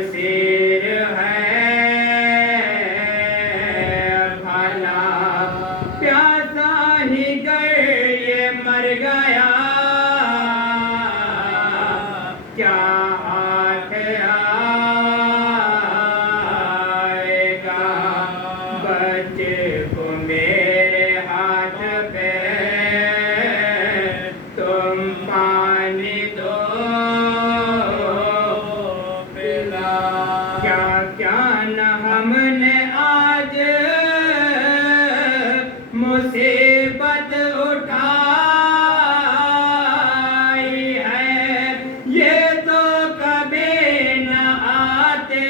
تقصیر ہے بھلا پیاسا ہی گر یہ مر گیا کیا ہاتھ آئے گا بچے کو میرے ہاتھ پہ تم پانی دو کیا کیا نہ ہم نے آج مصیبت اٹھائی ہے یہ تو کبھی نہ آتے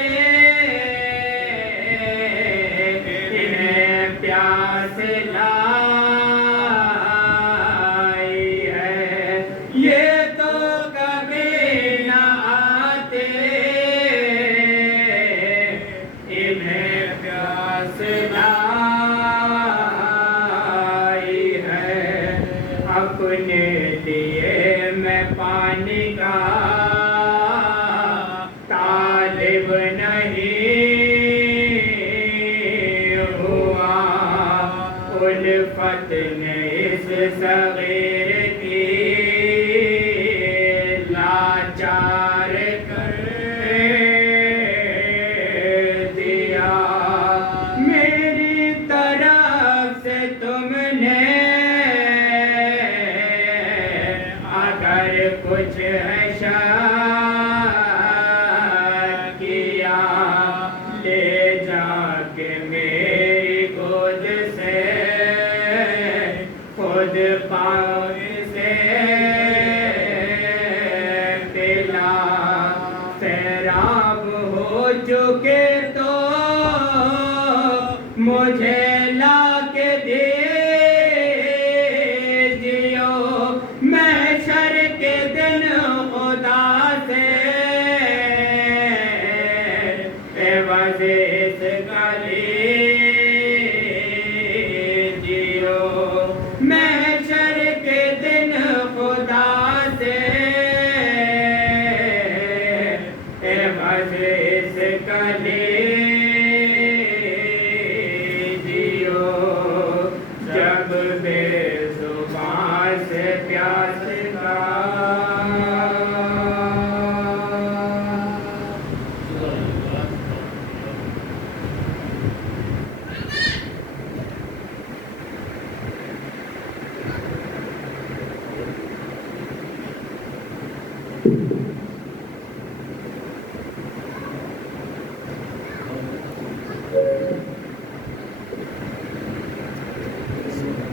انہیں پیاس لائی ہے یہ تو کبھی نہ آتے انہیں پیاس لائی ہے اپنے لیے میں پانی کا طالب نہیں ہوا الفت نے اس صغیر کی لاچار کر دیا میری طرف سے تم نے اگر کچھ ہے شک کیا لے جا کے میری گود سے خود پاؤں سے پلا سیراب ہو چکے تو مجھے لا کے دیجیو محشر کے دن خدا سے عوض اس کا لیجیو محشر کے دن خدا سے عوض اس کا لیجیو جب بے زبان سے پیاس کا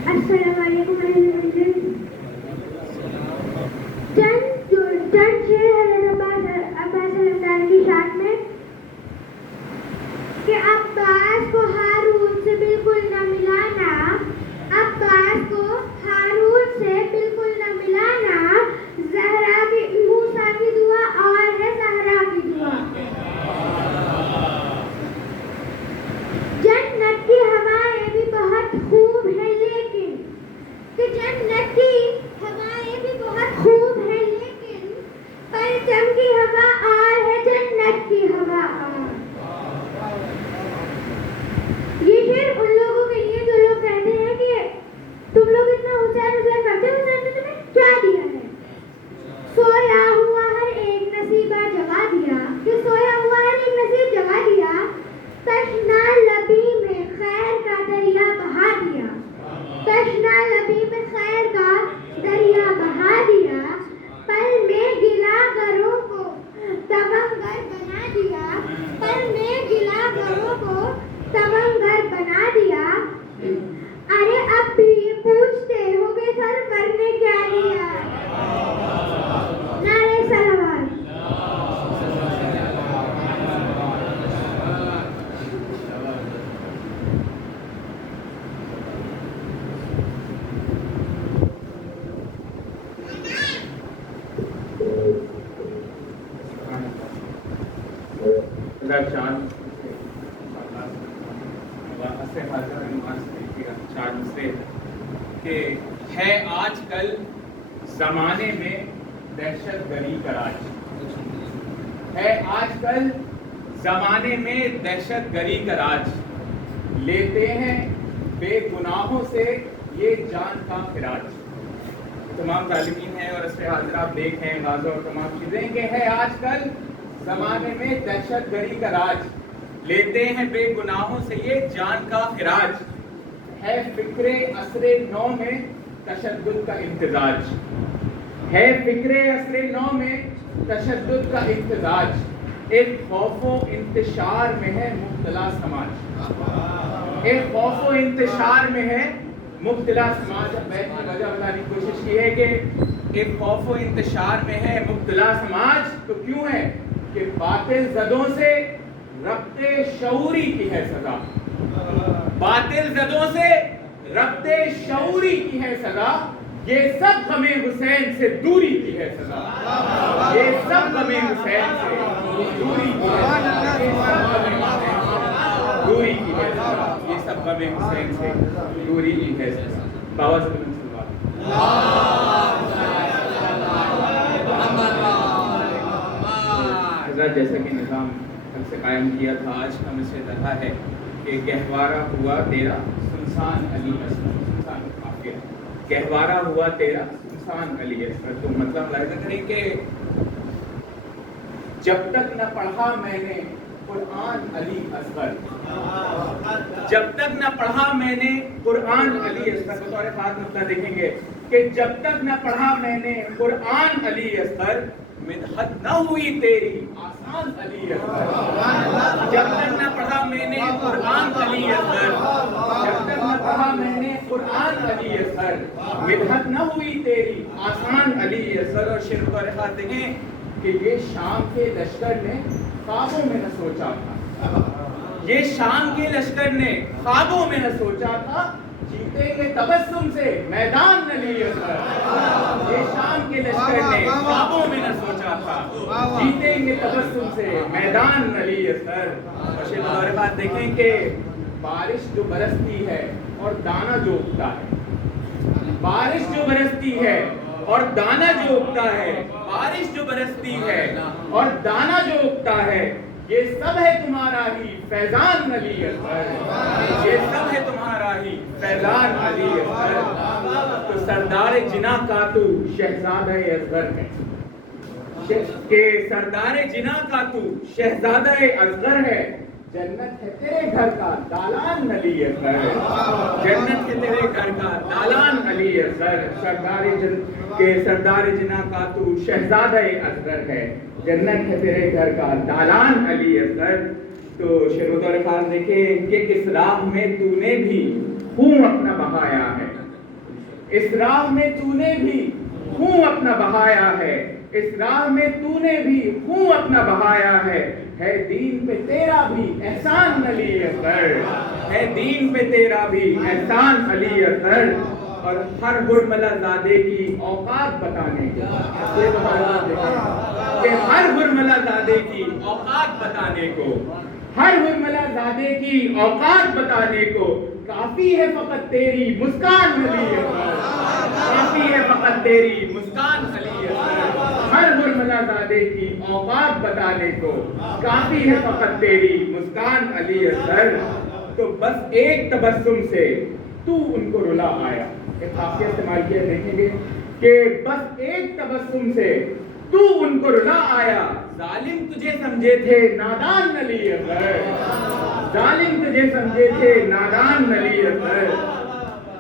السلام علیکم چند شعر حضرت عباس علمدار کی شان میں کہ عباس کو ہارون سے بالکل نہ ملانا عباس کو ہارون سے بالکل نہ ملانا زہرا کی موسیٰ کی دعا اور ہے زہرا کی دعا جنت کی ہوائیں بھی بہت خوب ہے لیکن کہ جنت کی ہوائیں بھی بہت خوب ہے لیکن پرچم کی ہوا اور ہے جنت کی ہوا اور یہ شعر ان لوگوں کے لیے جو لوگ کہتے ہیں کہ تم لوگ اتنا حسین حسین کرتے ہو حسین نے تمہیں کیا دیا ہے سویا ہوا ہر ایک نصیبہ جگا دیا کہ سویا ہوا ہر ایک نصیب جگا دیا تشنا لبی میں خیر کا دریا بہا دیا تشنا لبی میں خیر کا دریا بہا دیا پل میں گلا گروں کو تونگر بنا دیا پل میں گلا گروں کو تونگر بنا دیا ارے اب بھی یہ پوچھتے ہو کہ سرور نے کیا لیا نعرہ صلوات کہ ہے آج کل زمانے میں دہشت گری کا راج ہے آج کل زمانے میں دہشت گری کا راج، لیتے ہیں بے گناہوں سے یہ جان کا خراج۔ تمام طالبین ہیں اور اس پہ حاضرات دیکھیں غازہ اور تمام چیزیں کہ ہے آج کل زمانے میں دہشت گری کا راج، لیتے ہیں بے گناہوں سے یہ جان کا خراج، ہے فکر عصر نو میں تشدد کا امتزاج، ہے فکر عصر نو میں تشدد کا امتزاج، ایک خوف و انتشار میں ہے مبتلا سماج، ایک خوف و انتشار میں ہے مبتلا سماج۔ اب بیت کی وجہ بتانے کی کوشش کی ہے کہ ایک خوف و انتشار میں ہے مبتلا سماج، تو کیوں ہے کہ باطل زدوں سے ربط شعوری کی ہے سزا، باطل زدوں سے ربط شعوری کی ہے سزا، یہ سب غم حسین سے دوری کی ہے سزا، یہ سب غم حسین سے دوری کی ہے سزا، دوری کی ہے سزا، یہ سب غم حسین سے دوری کی ہے سزا۔ باوا سے بلند حضرات، جیسا کہ نظام سے قائم کیا تھا، آج کا مسئلہ رہا ہے کہ گہوارہ ہوا تیرا سنسان علی اصغر، سنسان قافیہ، گہوارہ ہوا تیرا سنسان علی اصغر۔ تو مطلب لاحظہ کریں کہ جب تک نہ پڑھا میں نے قرآن علی اصغر، جب تک نہ پڑھا میں نے قرآن علی اصغر، بطور خاص نقطہ دیکھیں گے کہ جب تک نہ پڑھا میں نے قرآن علی اصغر، مدحت نہ ہوئی تیری آسان علی اصغر، جب تک نہ پڑھا میں نے قرآن علی اصغر، جب تک نہ پڑھا میں نے قرآن علی اصغر، مدحت نہ ہوئی تیری آسان علی اصغر۔ اور شعر بطور خاص دیکھیں کہ یہ شام کے لشکر نے خوابوں میں نہ سوچا تھا، یہ شام کے لشکر نے خوابوں میں نہ سوچا تھا، جیتیں گے تبسم سے میدان علی اصغر، یہ شام کے لشکر نے خوابوں میں نہ سوچا تھا، جیتیں گے تبسم سے میدان علی اصغر۔ اور بات دیکھیں کہ بارش جو برستی ہے اور دانا جو اگتا ہے، بارش جو برستی ہے اور دانا جو اگتا ہے، بارش جو برستی ہے اور دانا جو اگتا ہے، یہ سب ہے تمہارا ہی فیضان علی اصغر، یہ سب ہے تمہارا ہی فیضان علی اصغر۔ تو سردار جناح کا تو شہزادہ اصغر ہے، کہ سردار جناح کا تو شہزادہ اصغر ہے، جنت ہے تیرے گھر کا دالان علی اصغر، جنت ہے تیرے گھر کا دالان علی اصغر، سردار جناح کا تو شہزادہ اصغر ہے، جنت ہے تیرے گھر کا دالان علی اصغر۔ تو شعر و طور دیکھیں کہ اس راہ میں تو نے بھی خون اپنا بہایا ہے، اس راہ میں تو نے بھی خون اپنا بہایا ہے، اس راہ میں تو نے بھی خون اپنا بہایا ہے دین پہ تیرا بھی احسان علی اصغر، ہے دین پہ تیرا بھی احسان علی اصغر۔ اور ہر حرملہ زادے کی اوقات بتانے کو، کہ ہر حرملہ زادے کی اوقات بتانے کو، ہر حرملہ زادے کی اوقات بتانے کو، کافی ہے فقط تیری مسکان علی اصغر، کافی ہے فقط تیری مسکان علی اصغر، ہر حرملہ زادے کی اوقات بتانے کو، کافی ہے فقط تیری مسکان علی اصغر۔ تو بس ایک تبسم سے تو ان کو رلا آیا، ایک خاصیت استعمال کیا دیکھیں گے کہ بس ایک تبسم سے تو ان کو رلا آیا، ظالم تجھے سمجھے تھے نادان علی اصغر، ظالم تجھے سمجھے تھے نادان علی اصغر،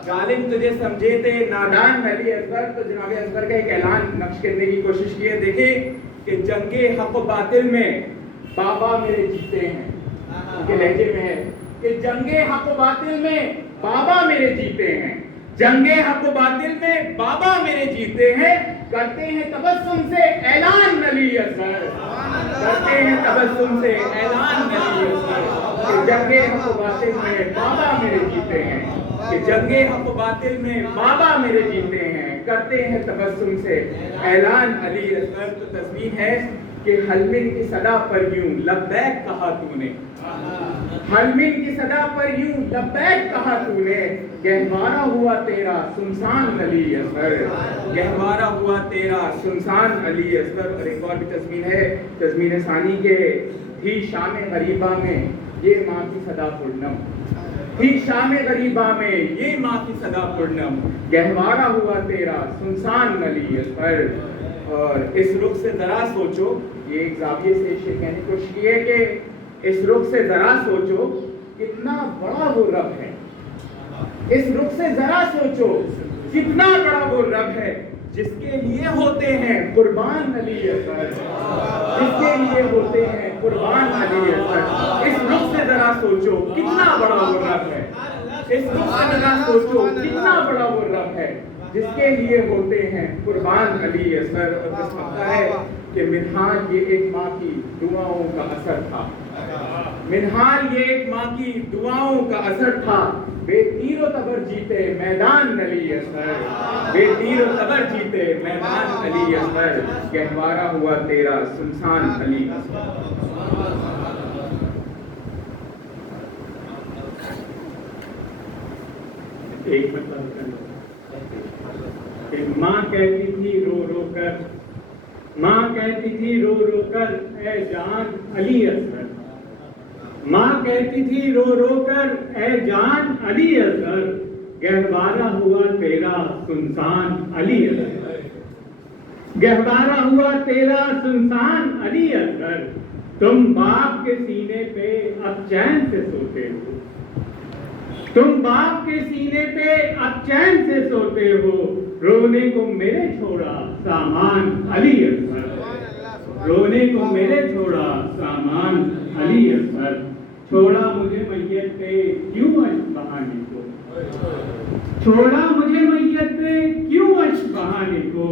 ظالم تجھے سمجھے تھے نادان علی اصغر۔ تو جناب اصغر کا ایک اعلان نقش کرنے کی کوشش کی ہے، دیکھیں کہ جنگ حق و باطل میں بابا میرے جیتے ہیں، ان کے لہجے میں ہے کہ جنگ حق و باطل میں بابا میرے جیتے ہیں، جنگ حق و باطل میں بابا میرے جیتے ہیں، کرتے ہیں تبسم سے اعلان علی اصغر، کرتے ہیں تبسم سے اعلان علی اصغر، کہ جنگ حق و باطل میں بابا میرے جیتے ہیں، کہ جنگ حق و باطل میں بابا میرے جیتے ہیں، کرتے ہیں تبسم سے اعلان علی اصغر۔ تو تضمین ہے کہ حلمن کی صدا پر یوں لبیک کہا تو نے، حلمن کی صدا پر یوں لبیک کہا تو نے، گہوارہ ہوا تیرا سنسان علی اصغر، گہوارہ ہوا تیرا سنسان علی اصغر۔ اور ایک اور بھی تضمین ہے، تضمین ثانی کے تھی شام غریبہ میں یہ ماں کی صدا پورنم، تھی شام غریبہ میں یہ ماں کی صدا پورنم، گہوارہ ہوا تیرا سنسان گلی اصغر۔ اور اس رخ سے ذرا سوچو، یہ ایک زاویے سے شعر کہنے کی کوشش کی ہے کہ اس رخ سے ذرا سوچو کتنا بڑا وہ رب ہے، اس رخ سے ذرا سوچو کتنا بڑا وہ رب ہے جس کے لیے ہوتے ہیں قربان علی اصغر، جس کے لیے ہوتے ہیں قربان علی اصغر۔ اس رخ سے ذرا سوچو کتنا بڑا وہ رب ہے، اس رخ سے ذرا سوچو کتنا بڑا وہ رب ہے جس کے لیے ہوتے ہیں قربان علی اصغر۔ اور بس لگتا ہے کہ منہاج یہ ایک ماں کی دعاؤں کا اثر تھا، منہاج یہ ایک ماں کی دعاؤں کا اثر تھا۔ بے تیر و تبر جیتے میدان علی اصغر، بے تیر و تبر جیتے میدان علی اصغر، گہوارہ ہوا تیرا سنسان علی اصغر۔ ایک مطلب کہ ماں کہتی تھی رو رو کر، ماں کہتی تھی رو رو کر اے جان علی اصغر، ماں کہتی تھی رو رو کر اے جان علی اصغر، گہوارہ ہوا تیرا سنسان علی اصغر، گہوارہ ہوا تیرا سنسان علی اصغر۔ تم باپ کے سینے پہ اب چین سے سوتے ہو، تم باپ کے سینے پہ اب چین سے سوتے ہو، رونے کو میرے چھوڑا سامان علی اصغر، رونے کو میرے چھوڑا سامان علی اصغر، چھوڑا مجھے میت پہ کیوں اشک بہانے کو، چھوڑا مجھے میت پہ کیوں اشک بہانے کو،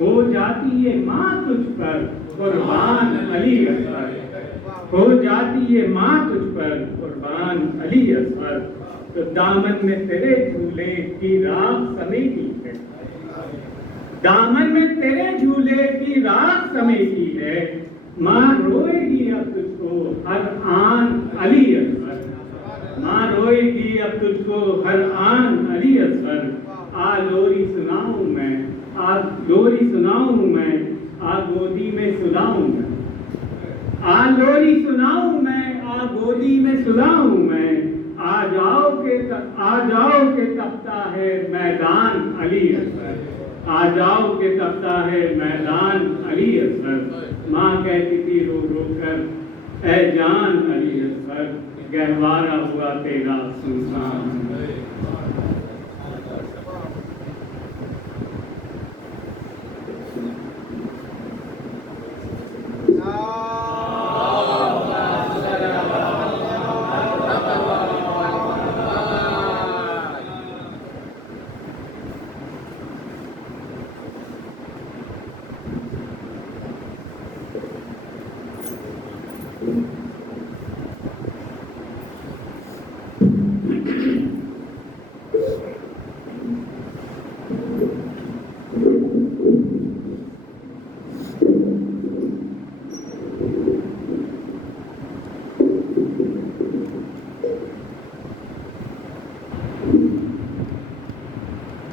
ہو جاتی یہ ماں تجھ پر قربان علی اصغر، ہو جاتی یہ ماں تجھ پر قربان علی اصغر۔ تو دامن میں تیرے جھولے کی راہ سمیٹی ہے، دامن میں تیرے جھولے کی راہ سمیٹی ہے، ماں روئے گی اب تجھ کو ہر آن علی اصغر، ماں روئے گی اب تجھ کو ہر آن علی اصغر۔ آ لوری سناؤں میں، آ لوری سناؤں میں، آ گودی میں سلاؤں میں، آ لوری سناؤں میں، آ گودی میں سلاؤں میں، آ جاؤ کہ تپتا ہے میدان علی اصغر، آ جاؤ کہ تپتا ہے میدان علی اصغر۔ ماں کہتی تھی رو رو کر اے جان علی اصغر، گہوارہ ہوا تیرا سنسان۔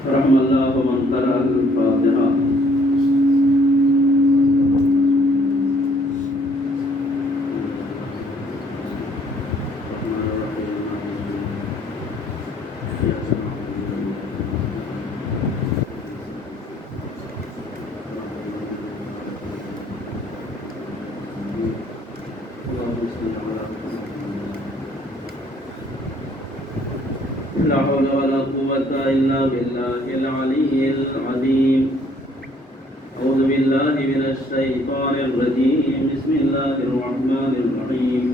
رحم اللہ من قرأ الفاتحہ۔ لا حول ولا قوة إلا بالله العلي العظيم۔ أعوذ بالله من الشيطان الرجيم، بسم الله الرحمن الرحيم۔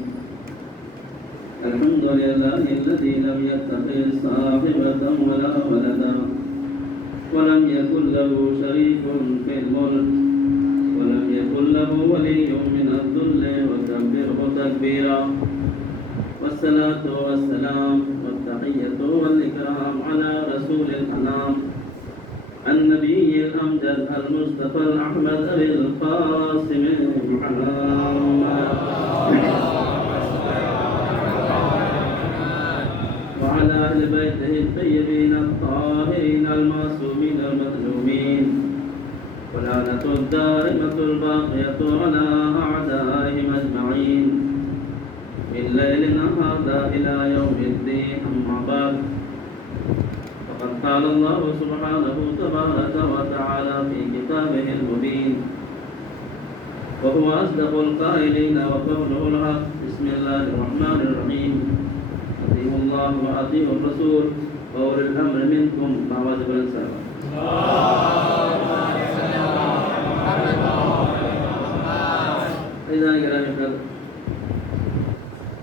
الحمد لله الذي لم يتخذ صاحبة ولا ولدا ولم يكن له شريك في الملك ولم يكن له ولي من الذل وكبره تكبيرا، والصلاة والسلام والتحية والإكرام على رسول الأنام النبي الأمجد المصطفى الأحمد أبي القاسم محمد وعلى أهل بيته الطيبين الطاهرين المعصومين المظلومين، ولعنة الدائمة الباقية على أعدائهم أجمعين ليلنا هذا إلى يوم الدين. أما بعد فقد قال الله سبحانه تبارك وتعالى في كتابه المبين وهو أصدق القائلين وقوله الحق. بسم الله الرحمن الرحيم. أطيعوا الله وأطيعوا الرسول وأولي الأمر منكم. ما واجب الإنسان إذا كلام الحق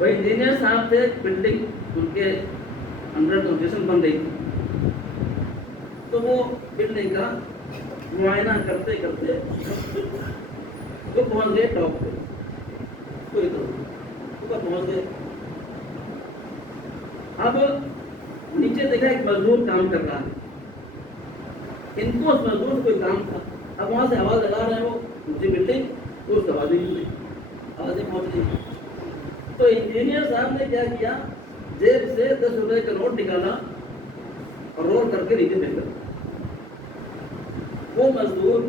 وہ انجینئر صاحب تھے, بلڈنگ ان کے انڈر کنسٹرکشن بن رہی تھی, تو وہ بلڈنگ کا معائنہ کرتے کرتے وہ پہنچ گئے ٹاپ پہ, کوئی تو پہنچ گئے. اب نیچے دیکھا ایک مزدور کام کر رہا ہے, ان کو اس مزدور سے کوئی کام تھا. اب وہاں سے آواز لگا رہے ہیں وہ اونچی بلڈنگ, تو اس آواز نہیں ملی, آوازیں پہنچ گئی. تو انجینئر صاحب نے کیا کیا, جیب سے 10 روپے کا نوٹ نکالا اور رول کر کے نیچے پھینکا. وہ مزدور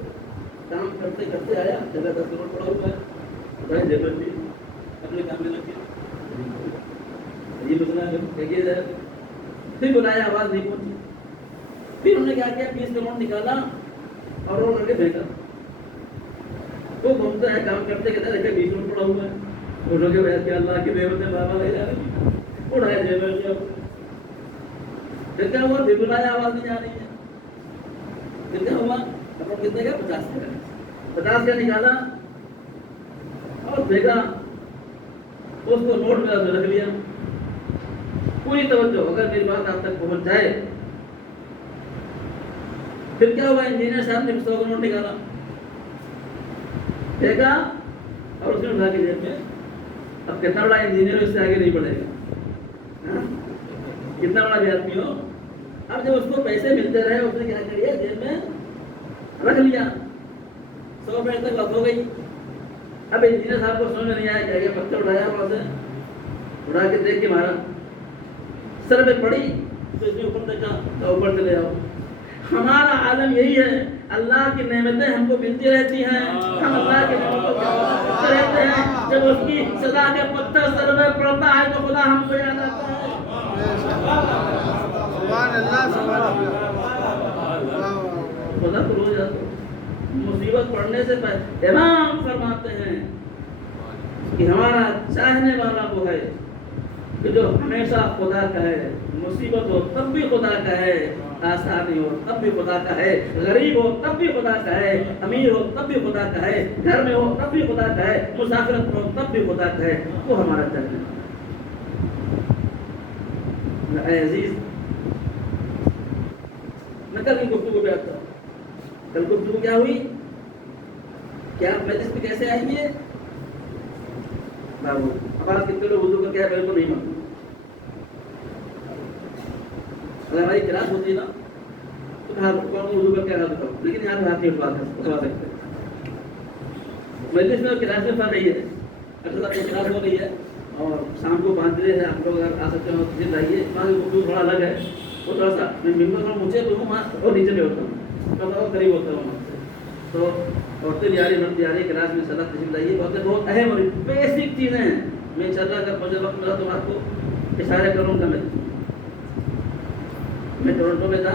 کام کرتے کرتے آیا, جگہ 10 کروڑ پڑا ہوا ہے, جیب میں بھی اپنے کام میں لگ گیا. یہ مسئلہ ہے. پھر بلایا, آواز نہیں پہنچی. پھر انہوں نے کیا کیا, 20 کا نوٹ نکالا اور رول کر کے پھینکا. وہ گھومتا ہے کام کرتے کرتے دیکھا 20 روپے پڑا ہوا ہے. اٹھو کے بیٹھ کے اللہ کی نعمت ہے, بابا لے جا رہی, اٹھایا جیب میں لیا. پھر کیا ہوا, پھر بلایا, آواز نہیں آ رہی ہے. پھر کیا ہوا, اپنا کتنے کا 50 کا نکالا اور پھینکا. اس کو نوٹ میں رکھ لیا. پوری توجہ, اگر میری بات آپ تک پہنچ جائے. پھر کیا ہوا, انجینئر صاحب نے 100 کا نوٹ نکالا, پھینکا اور اس نے اٹھا کے جیب میں. اب کتنا بڑا انجینئر, اس سے آگے نہیں بڑھے گا, کتنا بڑا بھی آدمی ہو. اب جب اس کو پیسے ملتے رہے, اس نے کیا کیا, جیب میں رکھ لیا. 100 روپئے تک بات ہو گئی. اب انجینئر صاحب کو سمجھ میں نہیں آیا, کیا پتھر اٹھایا, وہاں سے اٹھا کے دیکھ کے مارا, سر پہ پڑی تو اس نے اوپر دیکھا تو اوپر چلے آؤ. ہمارا عالم یہی ہے, اللہ کی نعمتیں ہم کو ملتی رہتی ہیں, ہم اللہ کی نعمتوں کو رہتے ہیں. جب اس کی سزا کے پتھر سر میں پڑتا ہے تو خدا ہم کو یاد آتا ہے. خدا کو روز یاد. مصیبت پڑنے سے پہلے امام فرماتے ہیں کہ ہمارا چاہنے والا وہ ہے کہ جو ہمیشہ خدا کا ہے. مصیبت ہو تب بھی خدا کا ہے, آسانی ہو تب بھی خدا کا ہے, غریب ہو تب بھی خدا کا ہے, امیر ہو تب بھی خدا کا ہے, گھر میں ہو تب بھی خدا کا ہے, مسافرت ہو تب بھی خدا کا ہے. وہ ہمارا چاہنے والا. اے عزیز, میں کل کی گفتگو پہ آتا ہوں. کل گفتگو کیا ہوئی کہ آپ مجلس پہ کیسے آئیں گے بابو. اب آپ کتنے لوگ وضو کر کے آئے, تو نہیں مانتے. اگر ہماری کلاس ہوتی ہے نا تو کہا کون وضو کر کے آنا تو, لیکن یہاں ہاتھ نہیں اٹھا سکتے. مجلس میں کلاس میں پڑھ رہی ہے, اچھا کلاس ہو رہی ہے اور شام کو 5 بجے ہے, آپ لوگ اگر آ سکتے ہو تو آئیے. وہاں کی گفتگو تھوڑا الگ ہے, وہ تھوڑا سا میں ممبر میں اونچے پہ ہوں, وہاں اور نیچے پہ ہوتا ہوں, تھوڑا قریب ہوتا ہوں وہاں سے. تو عورتیں بھی آ رہی, مرد بھی آ رہی, کلاس میں صلاح تشریف لائیے. بہت اہم اور بیسک چیزیں ہیں. میں ان شاء اللہ اگر مجھے وقت ملا تو آپ کو اشارے کروں گا. میں ٹورنٹو میں تھا,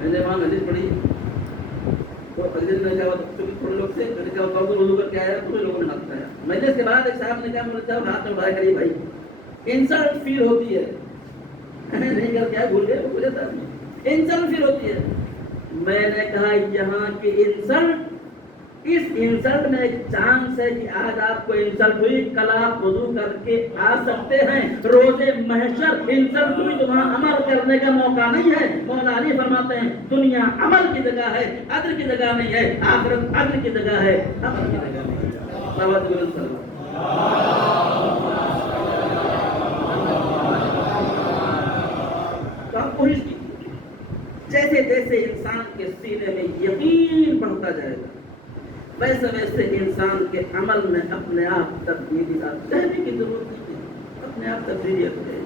میں نے وہاں مجلس پڑھی. تو اگلے دن کیا ہوا, تھوڑے لوگ سے میں نے کہا وضو کر کے آیا, تھوڑے لوگوں نے ہاتھ اٹھایا. مجلس کے بعد ایک صاحب نے کہا, مجھے صاحب ہاتھ اٹھایا کریے بھائی, انسلٹ فیل ہوتی ہے. نہیں کر کیا بھول گئے, وہ بولے تھا انسلٹ فیل ہوتی ہے. میں نے کہا یہاں کی انسلٹ, اس انسلٹ میں ایک چانس ہے کہ آج آپ کو انسلٹ ہوئی, کل آپ وضو کر کے آ سکتے ہیں. روزے محشر انسلٹ ہوئی تو وہاں عمل کرنے کا موقع نہیں ہے. مولا علی فرماتے ہیں دنیا عمل کی جگہ ہے, عدل کی جگہ نہیں ہے. آخرت عدل کی جگہ ہے, عمل کی جگہ نہیں ہے. تو آپ کوشش کیجیے, جیسے جیسے انسان کے سینے میں یقین بڑھتا جائے گا, ویسے ویسے انسان کے عمل میں اپنے آپ تبدیلی آتی ہے. کہنے کی ضرورت نہیں ہے, اپنے آپ تبدیلی آتی ہے.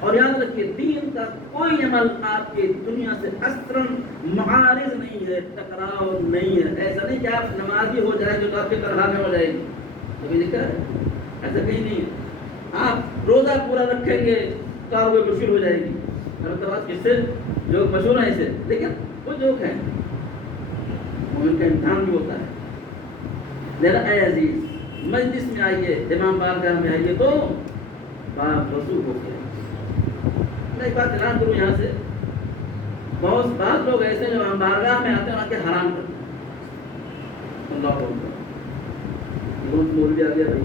اور یاد رکھیے, دین کا کوئی عمل آپ کی دنیا سے اثراً معارض نہیں ہے, ٹکراؤ نہیں ہے. ایسا نہیں کہ آپ نمازی ہو جائے جو آپ کی طرح میں ہو جائے گی, تو بھی لکھا ہے, ایسا کہیں نہیں ہے. آپ روزہ پورا رکھیں گے تو آپ کو مشکل ہو جائے گی. بات کس سے, جو مشہور ہیں اسے, لیکن وہ جوک ہے, مومن کا امتحان بھی ہوتا ہے. میرا اے عزیز, مجلس میں آئیے, امام بارگاہ میں آئیے تو باپ وضو ہو گیا. میں ایک بات اعلان کروں یہاں سے, بہت لوگ ایسے ہیں جو امام بارگاہ میں آتے ہیں وہاں کے حرام کرتے ہیں. اللہ اکبر, مولوی آ گیا بھائی,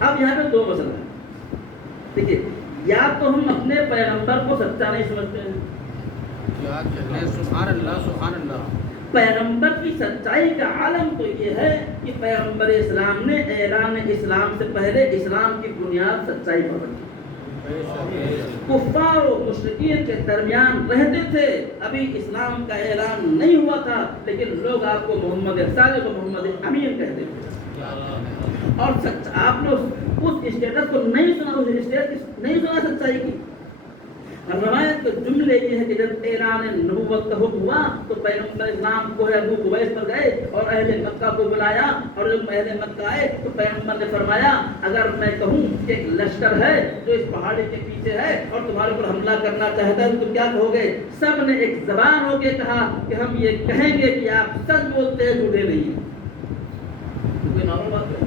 اب یہاں پہ دو مسئلہ ہے. دیکھیے یا تو ہم اپنے پیغمبر کو سچا نہیں سمجھتے ہیں. سبحان اللہ سبحان اللہ. پیغمبر کی سچائی کا عالم تو یہ ہے کہ پیغمبر اسلام نے اعلان اسلام سے پہلے اسلام کی بنیاد سچائی پر رکھی. کفار و مشرکین کے درمیان رہتے تھے, ابھی اسلام کا اعلان نہیں ہوا تھا, لیکن لوگ آپ کو محمد صادق و محمد امین کہتے تھے. اور آپ نے اس اسٹیٹس کو نہیں سنا, اس اسٹیٹس نہیں سنا سچائی کی. روایت کے جملے یہ ہے کہ جب اعلان نبوت کا حکم ہوا تو پیغمبر اسلام کو ابو قبیس پر گئے اور اہل مکہ کو بلایا, اور جب اہل مکہ آئے تو پیغمبر نے فرمایا اگر میں کہوں کہ ایک لشکر ہے جو اس پہاڑی کے پیچھے ہے اور تمہارے اوپر حملہ کرنا چاہتا ہے تو تم کیا کہو گے؟ سب نے ایک زبان ہو کے کہا کہ ہم یہ کہیں گے کہ آپ سچ بولتے ہیں, جھوٹے نہیں ہیں. کوئی نارمل بات ہے.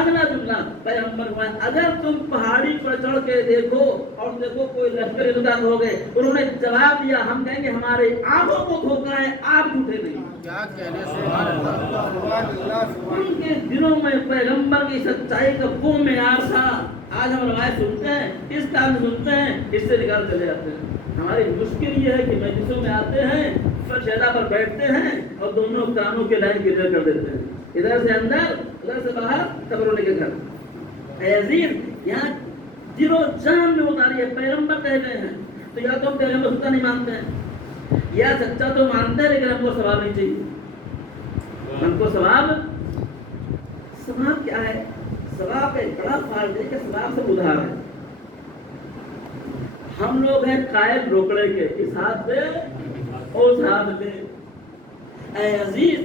اگلا جملہ پیغمبر ہوا اگر تم پہاڑی پر چڑھ کے دیکھو اور دیکھو کوئی لشکر ادھر ہو گئے, انہوں نے جواب دیا ہم کہیں گے ہمارے آنکھوں کو دھوکا ہے, آپ جھوٹے نہیں. کیا کہنے سبحان اللہ. ان کے دلوں میں پیغمبر کی سچائی کا وہ معیار تھا. آج ہم روایت سنتے ہیں, اس کام سنتے ہیں, اس سے نکال چلے جاتے ہیں. ہماری مشکل یہ ہے کہ مجلسوں میں آتے ہیں, فرشیدہ پر بیٹھتے ہیں اور دونوں کانوں کے لائن کلیئر کر دیتے ہیں, ادھر سے اندر ادھر سے باہر, قبروں کے گھر. اے عزیز یہاں دل و جان میں اتاری ہے, پیغمبر کہہ گئے ہیں تو یا تو ہم پیغمبر سچا نہیں مانتے ہیں یا سچا تو مانتے ہیں لیکن ہم کو ثواب نہیں چاہیے. ہم کو ثواب کیا ہے؟ ثواب کا ایک بڑا فرق ہے کہ ثواب سے ادھار ہے. ہم لوگ ہیں قائل روکڑے کے, اس ہاتھ پہ اور اس ہاتھ پہ. اے عزیز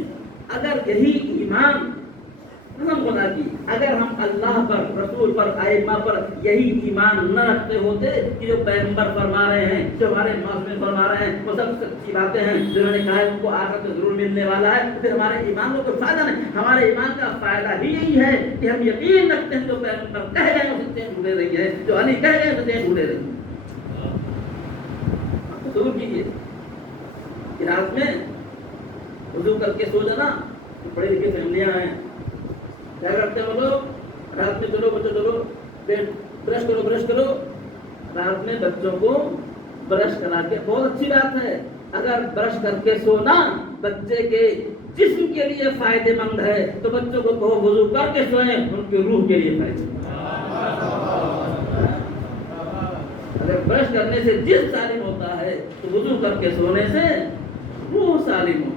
اگر یہی ایمان قسم خدا کی, اگر ہم اللہ پر, رسول پر, ائمہ پر یہی ایمان نہ رکھتے ہوتے کہ جو پیغمبر فرما رہے ہیں, جو ہمارے معصوم فرما رہے ہیں وہ سب سچی باتیں ہیں, جنہوں نے کہا ہے ان کو آخرت میں ضرور ملنے والا ہے, پھر ہمارے ایمان کو کوئی فائدہ نہیں. ہمارے ایمان کا فائدہ ہی یہی ہے کہ ہم یقین رکھتے ہیں جو پیغمبر کہہ گئے ہیں سچے جھوٹے رہی ہے, جو علی کہہ گئے سچے جھوٹے رہی. ضرور کیجیے کہ رات میں وضو کر کے سو جانا. پڑھے لکھے فیملیاں ہیں, کیا کرتے ہیں وہ لوگ, رات میں چلو بچوں چلو برش کرو. رات میں بچوں کو برش کرا کے, بہت اچھی بات ہے, اگر برش کر کے سونا بچے کے جسم کے لیے فائدے مند ہے تو بچوں کو کہو وضو کر کے سوئیں, ان کے روح کے لیے فائدے. اگر برش کرنے سے جسم سالم ہوتا ہے تو وضو کر کے سونے سے روح سالم ہوتی.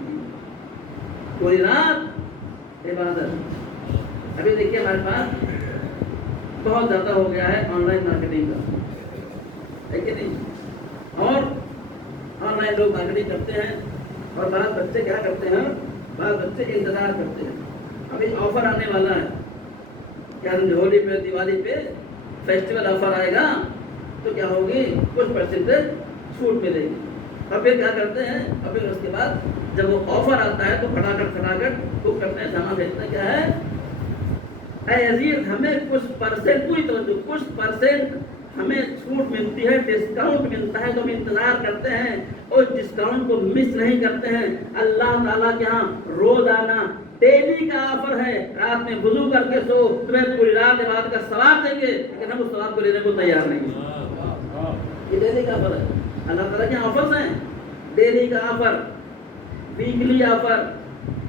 کوئی رات عبادت. ابھی دیکھیے ہمارے پاس بہت زیادہ ہو گیا ہے آن لائن مارکیٹنگ کا, ہے کہ نہیں؟ اور آن لائن لوگ مارکیٹنگ کرتے ہیں اور بعض بچے کیا کرتے ہیں, بعض بچے انتظار کرتے ہیں ابھی آفر آنے والا ہے, کیا ہولی پہ دیوالی پہ فیسٹیول آفر آئے گا تو کیا ہوگی, کچھ پرسنٹیج چھوٹ ملے گی. اور پھر کیا کرتے ہیں, اور پھر اس کے بعد جب وہ آفر آتا ہے تو پھٹاکٹ بک کرتے ہیں, سامان بھیجتے ہیں. کیا ہے اے عزیز, ہمیں کچھ پرسنٹ, پوری توجہ, کچھ پرسنٹ ہمیں چھوٹ ملتی ہے, ڈسکاؤنٹ ملتا ہے تو ہم انتظار کرتے ہیں اور ڈسکاؤنٹ کو مس نہیں کرتے ہیں. اللہ تعالیٰ کے ہاں روزانہ ڈیلی کا آفر ہے, رات میں وضو کر کے سو, تمہیں پوری رات عبادت کا ثواب دیں گے, لیکن ہم اس ثواب کو لینے کو تیار نہیں ہیں. یہ ڈیلی کا آفر ہے, اللہ تعالیٰ کے آفرز ہیں. ڈیلی کا offer, weekly offer,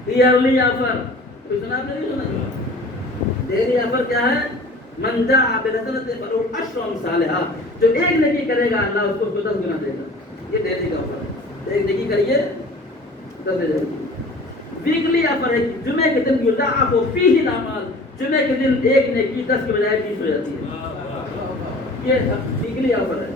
yearly offer, کوئی سنا آپ نے نہیں سنا؟ ڈیلی آفر کیا ہے؟ من جاء بالحسنۃ فلہ عشر امثالها, جو ایک نیکی کرے گا اللہ اس کو 10 گنا دے گا. یہ ڈیلی کا آفر ہے, ایک نیکی کریے 10 دے گا. ویکلی آفر ہے, جمعے کے دن یضاعف فیہ الاعمال, جمعے کے دن ایک نیکی 10 کے بجائے 20 ہو جاتی ہے. یہ ویکلی آفر ہے.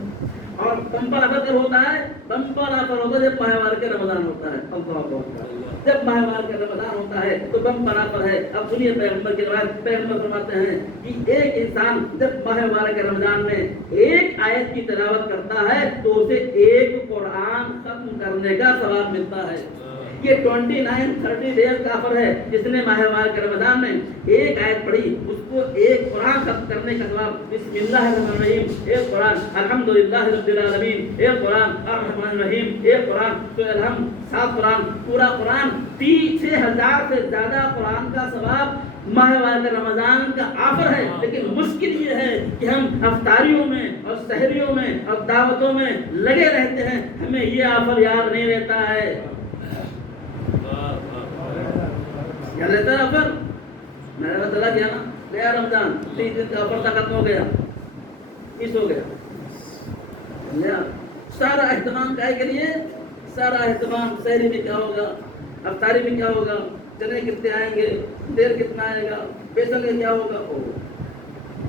اور بمپر آفر کب ہوتا ہے؟ بمپر آفر ہوتا ہے جب ماہوار کے رمضان ہوتا ہے. اللہ اکبر, جب ماہوار کا رمضان ہوتا ہے تو بمپر آفر ہے. اب سنیے پیغمبر کی روایت, پیغمبر فرماتے ہیں کہ ایک انسان جب ماہوار کے رمضان میں ایک آیت کی تلاوت کرتا ہے تو اسے ایک قرآن ختم کرنے کا ثواب ملتا ہے. یہ 29-30 ڈیز کا آفر ہے. جس نے ماہ کے رمضان میں ایک آیت پڑھی اس کو ایک قرآن ختم کرنے کا ثواب. بسم اللہ الرحمن الرحیم ایک قرآن, الحمدللہ رب العالمین ایک قرآن, الرحمن الرحیم ایک قرآن, سورہ الحمد 7 قرآن, پورا قرآن. 6000 سے زیادہ قرآن کا ثواب ماہ کے رمضان کا آفر ہے، لیکن مشکل یہ ہے کہ ہم افطاریوں میں اور سحریوں میں اور دعوتوں میں لگے رہتے ہیں، ہمیں یہ آفر یاد نہیں رہتا ہے. یاد رہتا ہے آفر؟ میرا چلا گیا نا، گیا رمضان 30 دن کا آفر تھا، ختم ہو گیا، اس ہو گیا. سارا اہتمام کائے کے لیے، سارا اہتمام سحری میں کیا ہوگا، افطاری میں کیا ہوگا، چنے کتنے آئیں گے، تیل کتنا آئے گا، بیسن کا کیا ہوگا.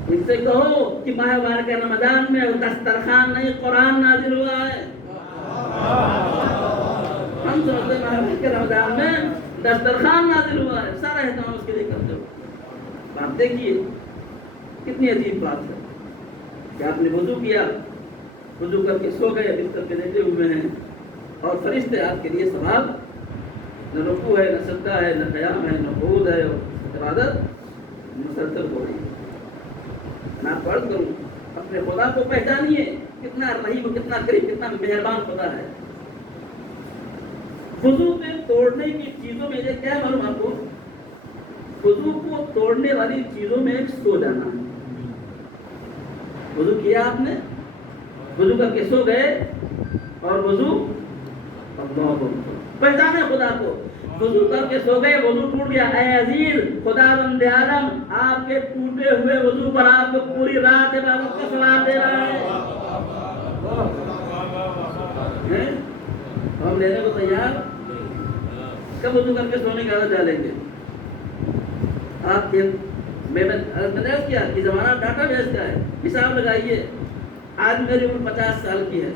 ان سے کہو کہ ماہ مبارک رمضان میں دسترخوان نہیں قرآن نازل ہوا ہے. ہم سمجھتے ہیں ماہ مبارک رمضان میں دسترخوان نازل ہوا ہے، سارا اہتمام اس کے لیے کرتے ہو. آپ دیکھیے کتنی عجیب بات ہے کہ آپ نے وضو کیا، وضو کر کے سو گئے، بستر پہ لیٹے ہوئے ہیں، اور فرشتے آپ کے لیے ثواب، نہ رکوع ہے، نہ سجدہ ہے، نہ قیام ہے، نہ قعود ہے، اور عبادت مسلسل ہو رہی ہے. میں آپ کو عرض کروں، اپنے خدا کو پہچانیے، کتنا رحیم، کتنا کریم، کتنا مہربان خدا ہے. وضو کے توڑنے کی چیزوں میں یہ کیا معلوم آپ کو؟ وضو کو توڑنے والی چیزوں میں ایک سو جانا ہے. وضو کیا آپ نے، وضو کر کے سو گئے، اور وضو اللہ پہچانے خدا کو. وضو کر کے سو گئے، وضو ٹوٹ گیا. اے عزیز خدا بند عالم، آپ کے ٹوٹے ہوئے وضو پر آپ کو پوری رات عبادت کا ثواب دے رہا ہے. ہم لینے کو تیار؟ کب وضو کر کے سونے کی عادت ڈالیں گے؟ آپ میں نے کیا کہ زمانہ ڈاٹا بیس کا ہے. حساب لگائیے، آج میری عمر 50 سال کی ہے،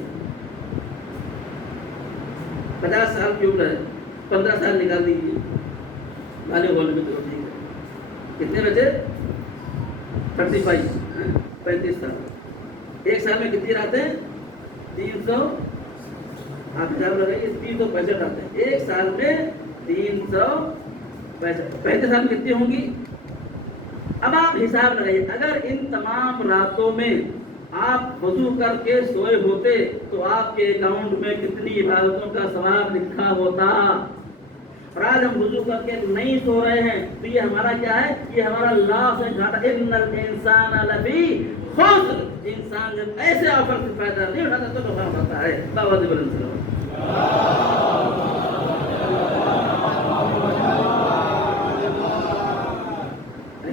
50 سال کی عمر ہے، 15 سال نکال دیجیے بالغ ہونے میں. تو ٹھیک ہے، کتنے بچے؟ 35 35 سال. ایک سال میں کتنی راتیں؟ 300. آپ حساب لگائیے، 365 آتے ہیں ایک سال میں. 365 پہلے سال میں کتنی ہوں گی؟ اب آپ حساب لگائیے، اگر ان تمام راتوں میں آپ وضو کر کے سوئے ہوتے تو آپ کے اکاؤنٹ میں کتنی عبادتوں کا ثواب لکھا ہوتا. اور آج ہم وضو کر کے نہیں سو رہے ہیں تو یہ ہمارا کیا ہے؟ یہ ہمارا لاس ہے، گھاٹا. ان الانسان لفی خسر. انسان جب ایسے آفر سے فائدہ نہیں اٹھاتا تو نقصان ہوتا ہے. بابا جی بلند سلام.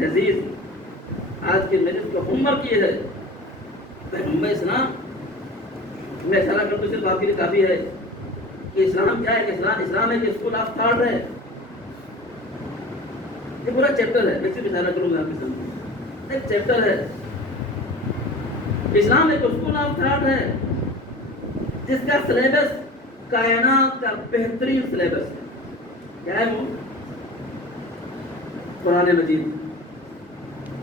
عزیز، آج کے مجلس کا ہوم ورک یہ ہے کہ اسلام میں اشارہ کرتا ہوں، صرف آپ کے لیے کافی ہے کہ اسلام کیا ہے. کہ اسلام ہے کہ اسکول آف تھاٹ ہے. یہ پورا چیپٹر ہے، میں صرف اشارہ کروں گا آپ کے سامنے. ایک چیپٹر ہے اسلام ایک اسکول آف تھاٹ ہے جس کا سلیبس کائنات کا بہترین سلیبس ہے. کیا ہے وہ؟ قرآن مجید.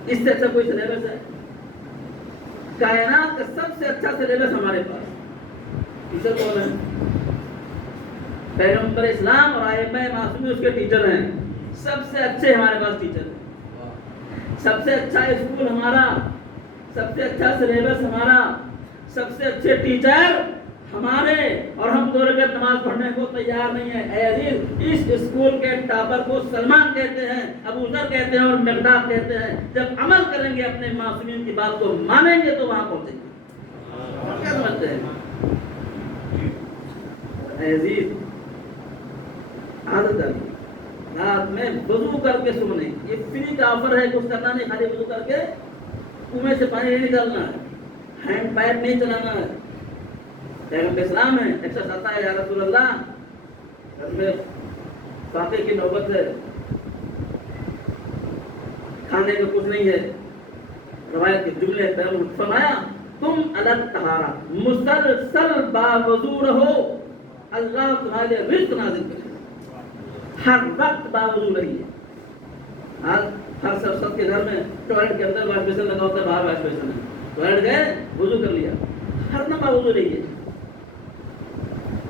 اس سے اچھا کوئی سلیبس ہے؟ کائنات کا سب سے اچھا سلیبس ہمارے پاس. ٹیچر کون ہے؟ پیغمبر اسلام اور ائمہ معصومین اس کے ٹیچر ہیں. سب سے اچھے ہمارے پاس ٹیچر ہیں. سب سے اچھا اسکول ہمارا، سب سے اچھا سلیبس ہمارا، سب سے اچھے ٹیچر ہمارے. اور ہم 2 رکعت نماز پڑھنے کو تیار نہیں ہے. اے عزیز، اس اسکول کے ٹاپر کو سلمان کہتے ہیں، ابو ذر کہتے ہیں، اور مقداد کہتے ہیں. جب عمل کریں گے، اپنے معصومین کی بات کو مانیں گے تو وہاں پہنچیں گے. کیا سمجھتے ہیں؟ اے عزیز، عادت ڈالیے رات میں وضو کر کے سونے. یہ فری کا آفر ہے، کچھ کرنا نہیں، خالی وضو کر کے کنویں سے پانی نہیں نکالنا ہے، ہینڈ پائپ نہیں چلانا ہے. پیغمبر اسلام ہے. ایک شخص آتا ہے، یا رسول اللہ گھر میں فاقے کی نوبت ہے، کھانے کا کچھ نہیں ہے. روایت کے جملے پیغمبر فرمایا، تم الگ طہارا، مسلسل باوضو رہو، اللہ تمہارے لیے رزق نازل کرے. ہر وقت باوضو رہیے. ہر سب کے گھر میں ٹوائلٹ کے اندر واش بیسن لگا ہوتا ہے، باہر واش بیسن ہے. ٹوائلٹ گئے، وضو کر لیا، ہر دم باوضو رہیے.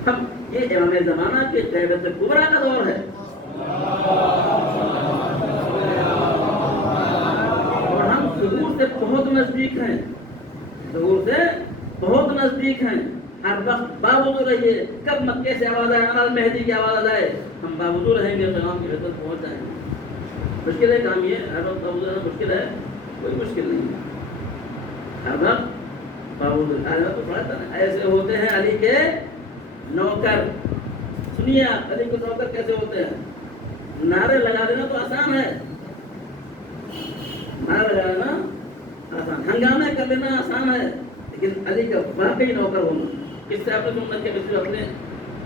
ہم یہ امام زمانہ کے غیبت کبریٰ کا دور ہے، اور ہم ظہور سے بہت نزدیک ہیں. ظہور سے بہت نزدیک ہیں. ہر وقت باوضو رہیے. کب مکے سے آواز آئے، مہدی کی آواز آئے، ہم باوضو رہیں گے، پیغام کی حضرت پہنچ جائیں گے. مشکل ہے کام یہ مشکل ہے، کوئی مشکل نہیں ہے. ادب تو پڑھا تھا نا، ایسے ہوتے ہیں علی کے نوکر. سنیے آپ علی کے نوکر کیسے ہوتے ہیں. نعرے لگا دینا تو آسان ہے، نعرے لگا دینا آسان، ہنگامے کر لینا آسان ہے، لیکن علی کا واقعی نوکر ہونا. کس سے آپ نے سنت کے بچے اپنے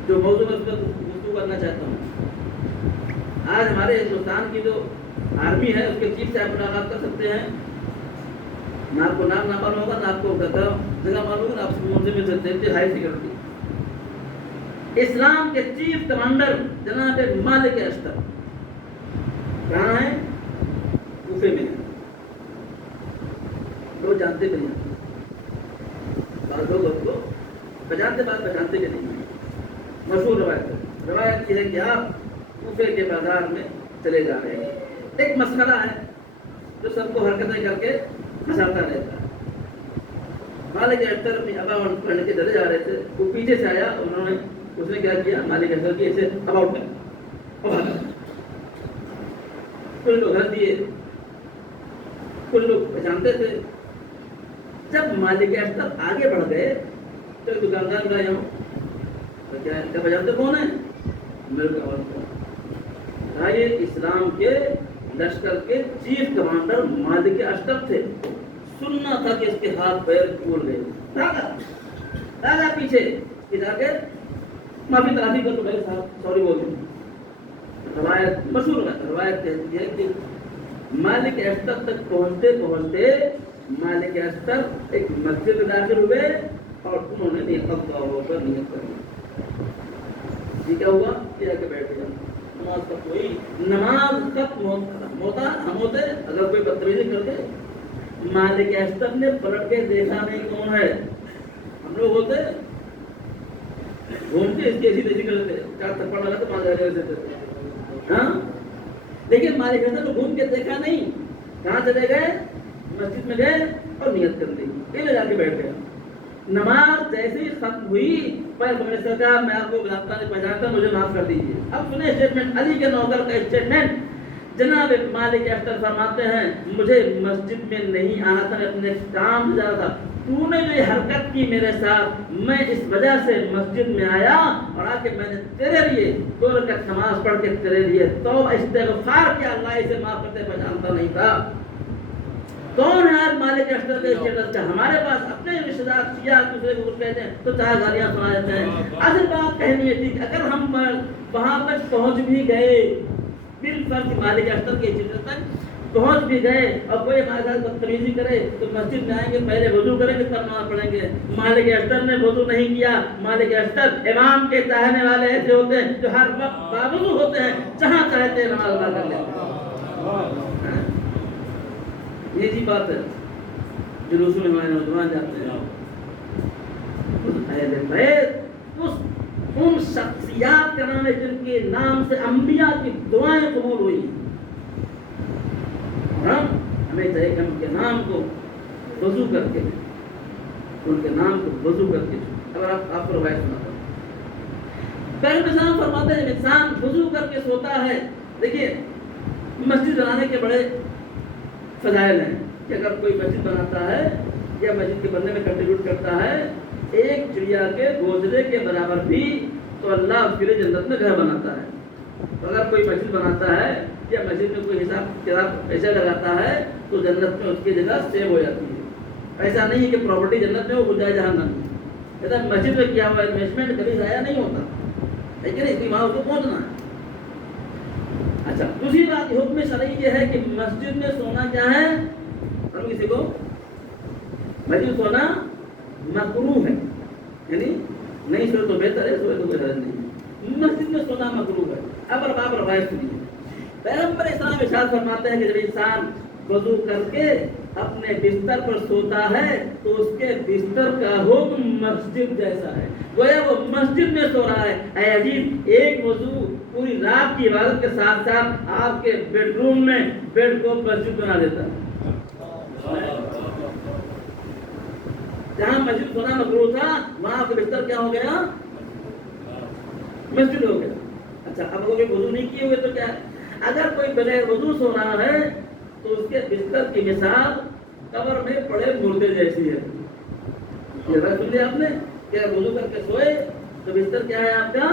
جو موضوع میں اس پر گفتگو کرنا چاہتا ہوں. آج ہمارے ہندوستان کی جو آرمی ہے اس کے چیف سے آپ ملاقات کر سکتے ہیں. نہ آپ کو نام نہ معلوم ہوگا، نہ آپ کو جگہ معلوم ہوگا، آپ کو منزل میں دیتے ہائی سیکورٹی. اسلام کے چیف کمانڈر جناب مالک اشتر کہاں ہے؟ کوفے میں. لوگ جانتے بھی نہیں، بعض لوگ اس کو بجانتے بھی نہیں. مشہور روایت یہ ہے کہ آپ کوفے کے بازار میں چلے جا رہے ہیں. ایک مسئلہ ہے جو سب کو حرکتیں کر کے ہنساتا رہتا ہے. مالک اشتر اپنی اباؤٹ پڑھنے کے چلے جا رہے تھے، وہ پیچھے سے آیا. اس نے کیا کیا؟ مالک اشتر کی ایسے اباؤٹ کر کچھ لوگ ہنس دیے، کچھ لوگ پہچانتے تھے. جب مالک اشتر آگے بڑھ گئے تو ایک دکاندار کا یہاں کیا پہچانتے کون ہے؟ میرے کو یہ اسلام کے لشکر کے چیف کمانڈر مالک اشتر تھے. سننا تھا کہ اس کے ہاتھ پیر ٹوٹ گئے. دادا پیچھے جا کے معافی تلافی کر تو بھائی صاحب سوری بول دیں. روایت مشہور روایت کہتی ہے کہ مالک اشتر تک پہنچتے پہنچتے مالک اشتر ایک مسجد میں داخل ہوئے اور انہوں نے نیت کر لی. کیا ہوا؟ یہ آ کے بیٹھ گیا. نماز ختم ہوتا ہم ہوتے اگر کوئی بدتمیزی کرتے. مالک اشتر نے پلٹ کے دیکھا نہیں کون ہے. ہم لوگ ہوتے گھوم کے اس کی ایسی تیزی کر لیتے، 4 تھپڑ لگا تو 5 ہزار دیتے. ہاں لیکن مالک اشتر نے گھوم کے دیکھا نہیں. کہاں چلے گئے؟ مسجد میں گئے اور نیت کر لی. یہ جا کے بیٹھ گیا. نماز جیسے ہی ختم ہوئی سرکار میں آپ کو پہچانتا مجھے معاف کر دیجیے. اب سنیں اسٹیٹمنٹ علی کے نوکر کا اسٹیٹمنٹ. جناب مالک اشتر فرماتے ہیں مجھے مسجد میں نہیں آنا تھا، میں اپنے کام سے جا رہا تھا. تو نے جو یہ حرکت کی میرے ساتھ، میں اس وجہ سے مسجد میں آیا اور آ کے میں نے تیرے لیے 2 رکعت نماز پڑھ کے تیرے لیے تو استغفار کیا. اللہ اسے معاف کرتے پہچانتا نہیں تھا. کون ہے آج مالک اشتر کے اسٹیٹس کا؟ ہمارے پاس اپنے رشتہ دار شیعہ دوسرے کو کچھ کہتے ہیں تو چاہے گالیاں سنا دیتے ہیں. اصل بات کہنی ہے تھی کہ اگر ہم وہاں تک پہنچ بھی گئے، بالفرض مالک اشتر کے اسٹیٹس تک پہنچ بھی گئے اور کوئی ہمارے ساتھ بدتمیزی کرے تو مسجد میں آئیں گے، پہلے وضو کریں گے تب نماز پڑھیں گے. مالک اشتر نے وضو نہیں کیا. مالک اشتر امام کے چاہنے والے ایسے ہوتے ہیں جو ہر وقت باوضو ہوتے ہیں، جہاں چاہتے ہیں نماز ادا کر لیتے ہیں. یہ جی بات ہے. جلوسوں میں ہمارے نوجوان جاتے ہیں، اہل بیت ان شخصیات کا نام ہے جن کے نام سے انبیاء کی دعائیں قبول ہوئی. ہمیں چاہیے کہ ہم کے نام کو وضو کر کے، ان کے نام کو وضو کر کے. اگر آپ کو روایت سناتا ہوں، پیغمبر اسلام فرماتے ہیں انسان وضو کر کے سوتا ہے. دیکھیے مسجد بنانے کے بڑے فضائل ہیں کہ اگر کوئی مسجد بناتا ہے یا مسجد کے بننے میں کنٹریبیوٹ کرتا ہے ایک چڑیا کے گوجرے کے برابر بھی تو اللہ اس کے لیے جنت میں گھر بناتا ہے. تو اگر کوئی مسجد بناتا ہے یا مسجد میں کوئی حساب کتاب پیسے لگاتا ہے تو جنت میں اس کی جگہ سیو ہو جاتی ہے. ایسا نہیں ہے کہ پراپرٹی جنت میں وہ جائے جہنم میں. مسجد میں کیا ہوا انویسٹمنٹ کبھی ضائع نہیں ہوتا، لیکن اس کی وہاں اس کو پہنچنا ہے. اچھا دوسری بات حکم شرعی یہ ہے کہ مسجد میں سونا کیا ہے؟ ہم کسی کو مسجد سونا مکروہ ہے، یعنی نہیں سوئے تو بہتر ہے، سوئے تو بہتر نہیں. مسجد میں سونا مکروہ ہے. اب آپ روایت سنیے. پیغمبر اسلام ارشاد فرماتے ہیں کہ جب انسان وضو کر کے اپنے بستر پر سوتا ہے تو اس کے بستر کا حکم مسجد جیسا ہے، گویا وہ مسجد میں سو رہا ہے. اے عجیب، ایک وضو پوری رات کی عبادت کے ساتھ ساتھ آپ کے بیڈ روم میں بیڈ کو مسجد بنا دیتا ہے. جہاں مسجد سونا مکروہ تھا وہاں آپ کا بستر کیا ہو گیا؟ مسجد ہو گیا. اچھا اب اگر وضو نہیں کیے ہوئے تو کیا ہے؟ اگر کوئی بغیر وضو سو رہا ہے تو اس کے بستر کی مثال قبر میں پڑے مردے جیسی ہے. یہ بات سن لی آپ نے کہ وضو کر کے سوئے تو بستر کیا ہے آپ کا؟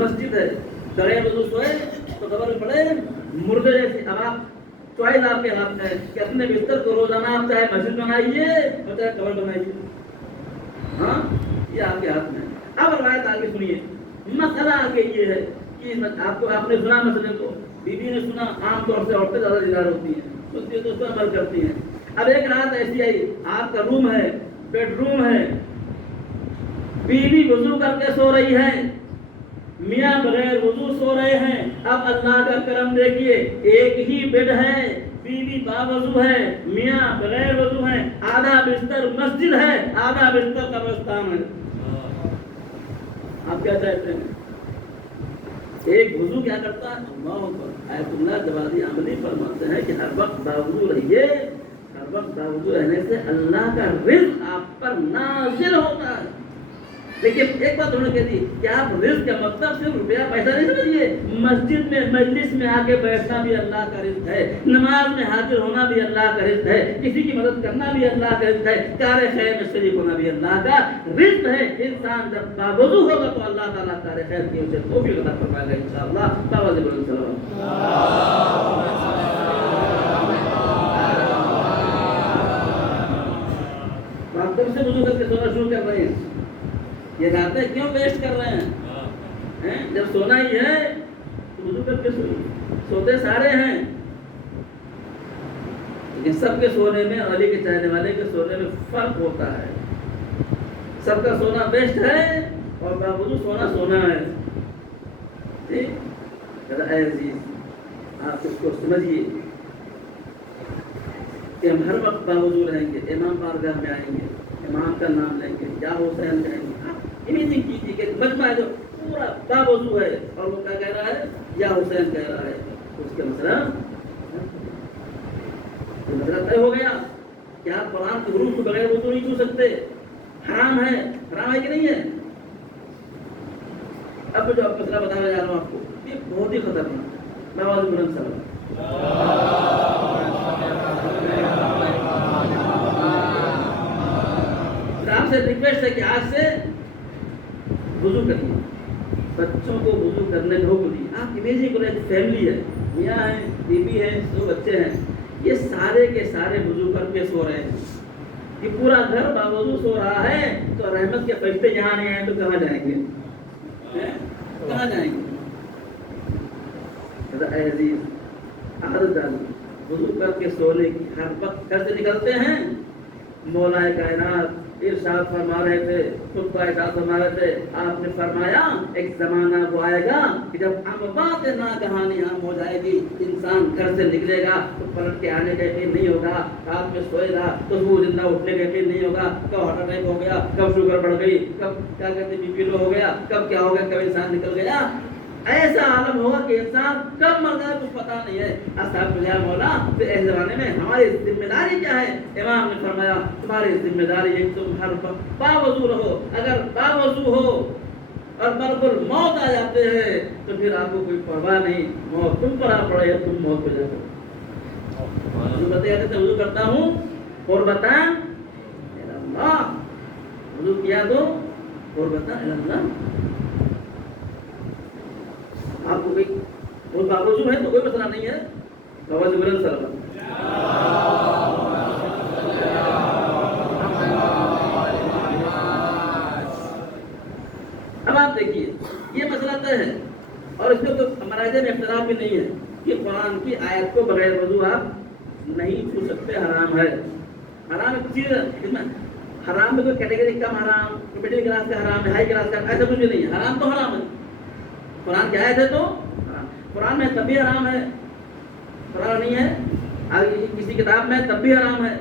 مسجد ہے. بغیر وضو سوئے تو قبر میں پڑے مردے جیسی. اب آپ چوائس آپ کے ہاتھ میں کہ اپنے بستر کو روزانہ آپ چاہے مسجد بنائیے اور چاہے قبر بنائیے. ہاں یہ آپ کے ہاتھ میں. اب روایت آگے سنیے. مسئلہ آگے یہ ہے کہ آپ نے سنا مسئلے کو, بیوی نے سنا. عام طور سے عورتیں زیادہ دیدار ہوتی ہیں, سنتی ہیں تو اس پر عمل کرتی ہیں. اب ایک رات ایسی آئی, آپ کا روم ہے, بیڈ روم ہے, بیوی وضو کر کے سو رہی ہے, میاں بغیر وضو سو رہے ہیں. اب اللہ کا کرم دیکھیے, ایک ہی بیڈ ہے, بیوی باوضو ہے, میاں بغیر وضو ہے, آدھا بستر مسجد ہے, آدھا بستر قبرستان ہے. آپ کیا چاہتے ہیں؟ ایک وضو کیا کرتا ہے؟ آیت اللہ جوادی عملی فرماتے ہیں کہ ہر وقت باوضو رہیے. ہر وقت باوضو رہنے سے اللہ کا رزق آپ پر نازل ہوتا ہے. لیکن ایک بات انہوں نے کہہ دی کہ آپ رزق کا مطلب صرف روپیہ پیسہ نہیں سمجھیے. مسجد میں مجلس میں آ کے بیٹھنا بھی اللہ کا رزق ہے, نماز میں حاضر ہونا بھی اللہ کا رزق ہے, کسی کی مدد کرنا بھی اللہ کا رزق ہے, کار خیر میں شریک ہونا بھی اللہ کا رزق ہے. انسان جب باوضو ہوگا تو اللہ تعالیٰ کار خیر کی اسے توفیق عطا فرمائے گا انشاءاللہ. باوضو آپ کب سے وضو کر کے سونا شروع کر رہے ہیں؟ یہ راتیں کیوں ویسٹ کر رہے ہیں؟ جب سونا ہی ہے تو وضو کر کے سوتے سارے ہیں, لیکن سب کے سونے میں, علی کے چاہنے والے کے سونے میں فرق ہوتا ہے. سب کا سونا بیسٹ ہے اور باوضو سونا سونا ہے. ٹھیک اے عزیز آپ اس کو سمجھیے کہ ہم ہر وقت باوضو رہیں گے, امام بارگاہ میں آئیں گے, امام کا نام لیں گے, یا حسین کہیں گے. امیجنگ کیجیے کہ مجمع جو پورا باوضو ہے اور وہ کیا کہہ رہا ہے؟ یا حسین کہہ رہا ہے. اس کا مسئلہ طے ہو گیا کہ آپ قرآن کے حروف کو بغیر وضو نہیں چھو سکتے. حرام ہے. حرام ہے کہ نہیں ہے؟ اب جو مسئلہ بتانا جا رہا ہوں آپ کو, یہ بہت ہی خطرناک. نواز بلند صاحب آپ سے ریکویسٹ ہے کہ آج سے وضو کریے. بچوں کو وضو کرنے کا حکم دی. آپ امیجنگ کریں فیملی ہے, میاں ہے, بیوی ہے, 2 بچے ہیں, یہ سارے کے سارے وضو کر کے سو رہے ہیں. یہ پورا گھر باوضو سو رہا ہے تو رحمت کے فرشتے یہاں نہیں آئے تو کہاں جائیں گے؟ کہاں جائیں گے؟ اے عزیز عادت ڈالی وضو کر کے سونے کی. ہر وقت گھر سے نکلتے ہیں, مولا کائنات ارشاد فرما رہے تھے, خود کا ارشاد فرما رہے تھے. آپ نے فرمایا ایک زمانہ وہ آئے گا کہ جب اموات ناگہانی عام ہو جائے گی, انسان گھر سے نکلے گا تو پلٹ کے آنے کا یقین نہیں ہوگا, رات میں سوئے گا تو وہ زندہ اٹھنے کا یقین نہیں ہوگا. کب ہارٹ اٹیک ہو گیا, کب شوگر بڑھ گئی, کب کیا کہتے بی پی لو ہو گیا, کب کیا ہو گیا, کب انسان نکل گیا. ایسا عالم ہوگا کہ انسان کب مر جائے کچھ پتا نہیں ہے. اصحاب پوچھا مولا پھر اس زمانے میں ہماری ذمہ داری کیا ہے؟ امام نے فرمایا تمہاری ذمہ داری ہے کہ تم ہر وقت باوضو رہو. اگر باوضو ہو اور مرض الموت آ جاتے ہیں تو پھر آپ کو کوئی پرواہ نہیں, موت تم پر آ پڑے یا تم موت پہ جاتے. وضو کرتے تھے, وضو کرتا ہوں اور بتا اللہ, وضو کیا تو اور بتا اللہ. آپ کو کوئی باوضو ہے تو کوئی مسئلہ نہیں ہے. باوضو بلند صاحب اب آپ دیکھیے یہ مسئلہ طے ہے اور اس میں تو مراجع میں اختلاف بھی نہیں ہے کہ قرآن کی آیت کو بغیر وضو آپ نہیں چھو سکتے. حرام ہے. حرام ایک چیز ہے. حرام میں کوئی کیٹیگری کم حرام, مڈل کلاس کا حرام ہے, ہائی کلاس کا, ایسا کچھ بھی نہیں ہے. حرام تو حرام ہے. قرآن کی آیت ہے تو قرآن میں تب بھی حرام ہے, قرآن نہیں ہے آگے کسی کتاب میں تب بھی حرام ہے.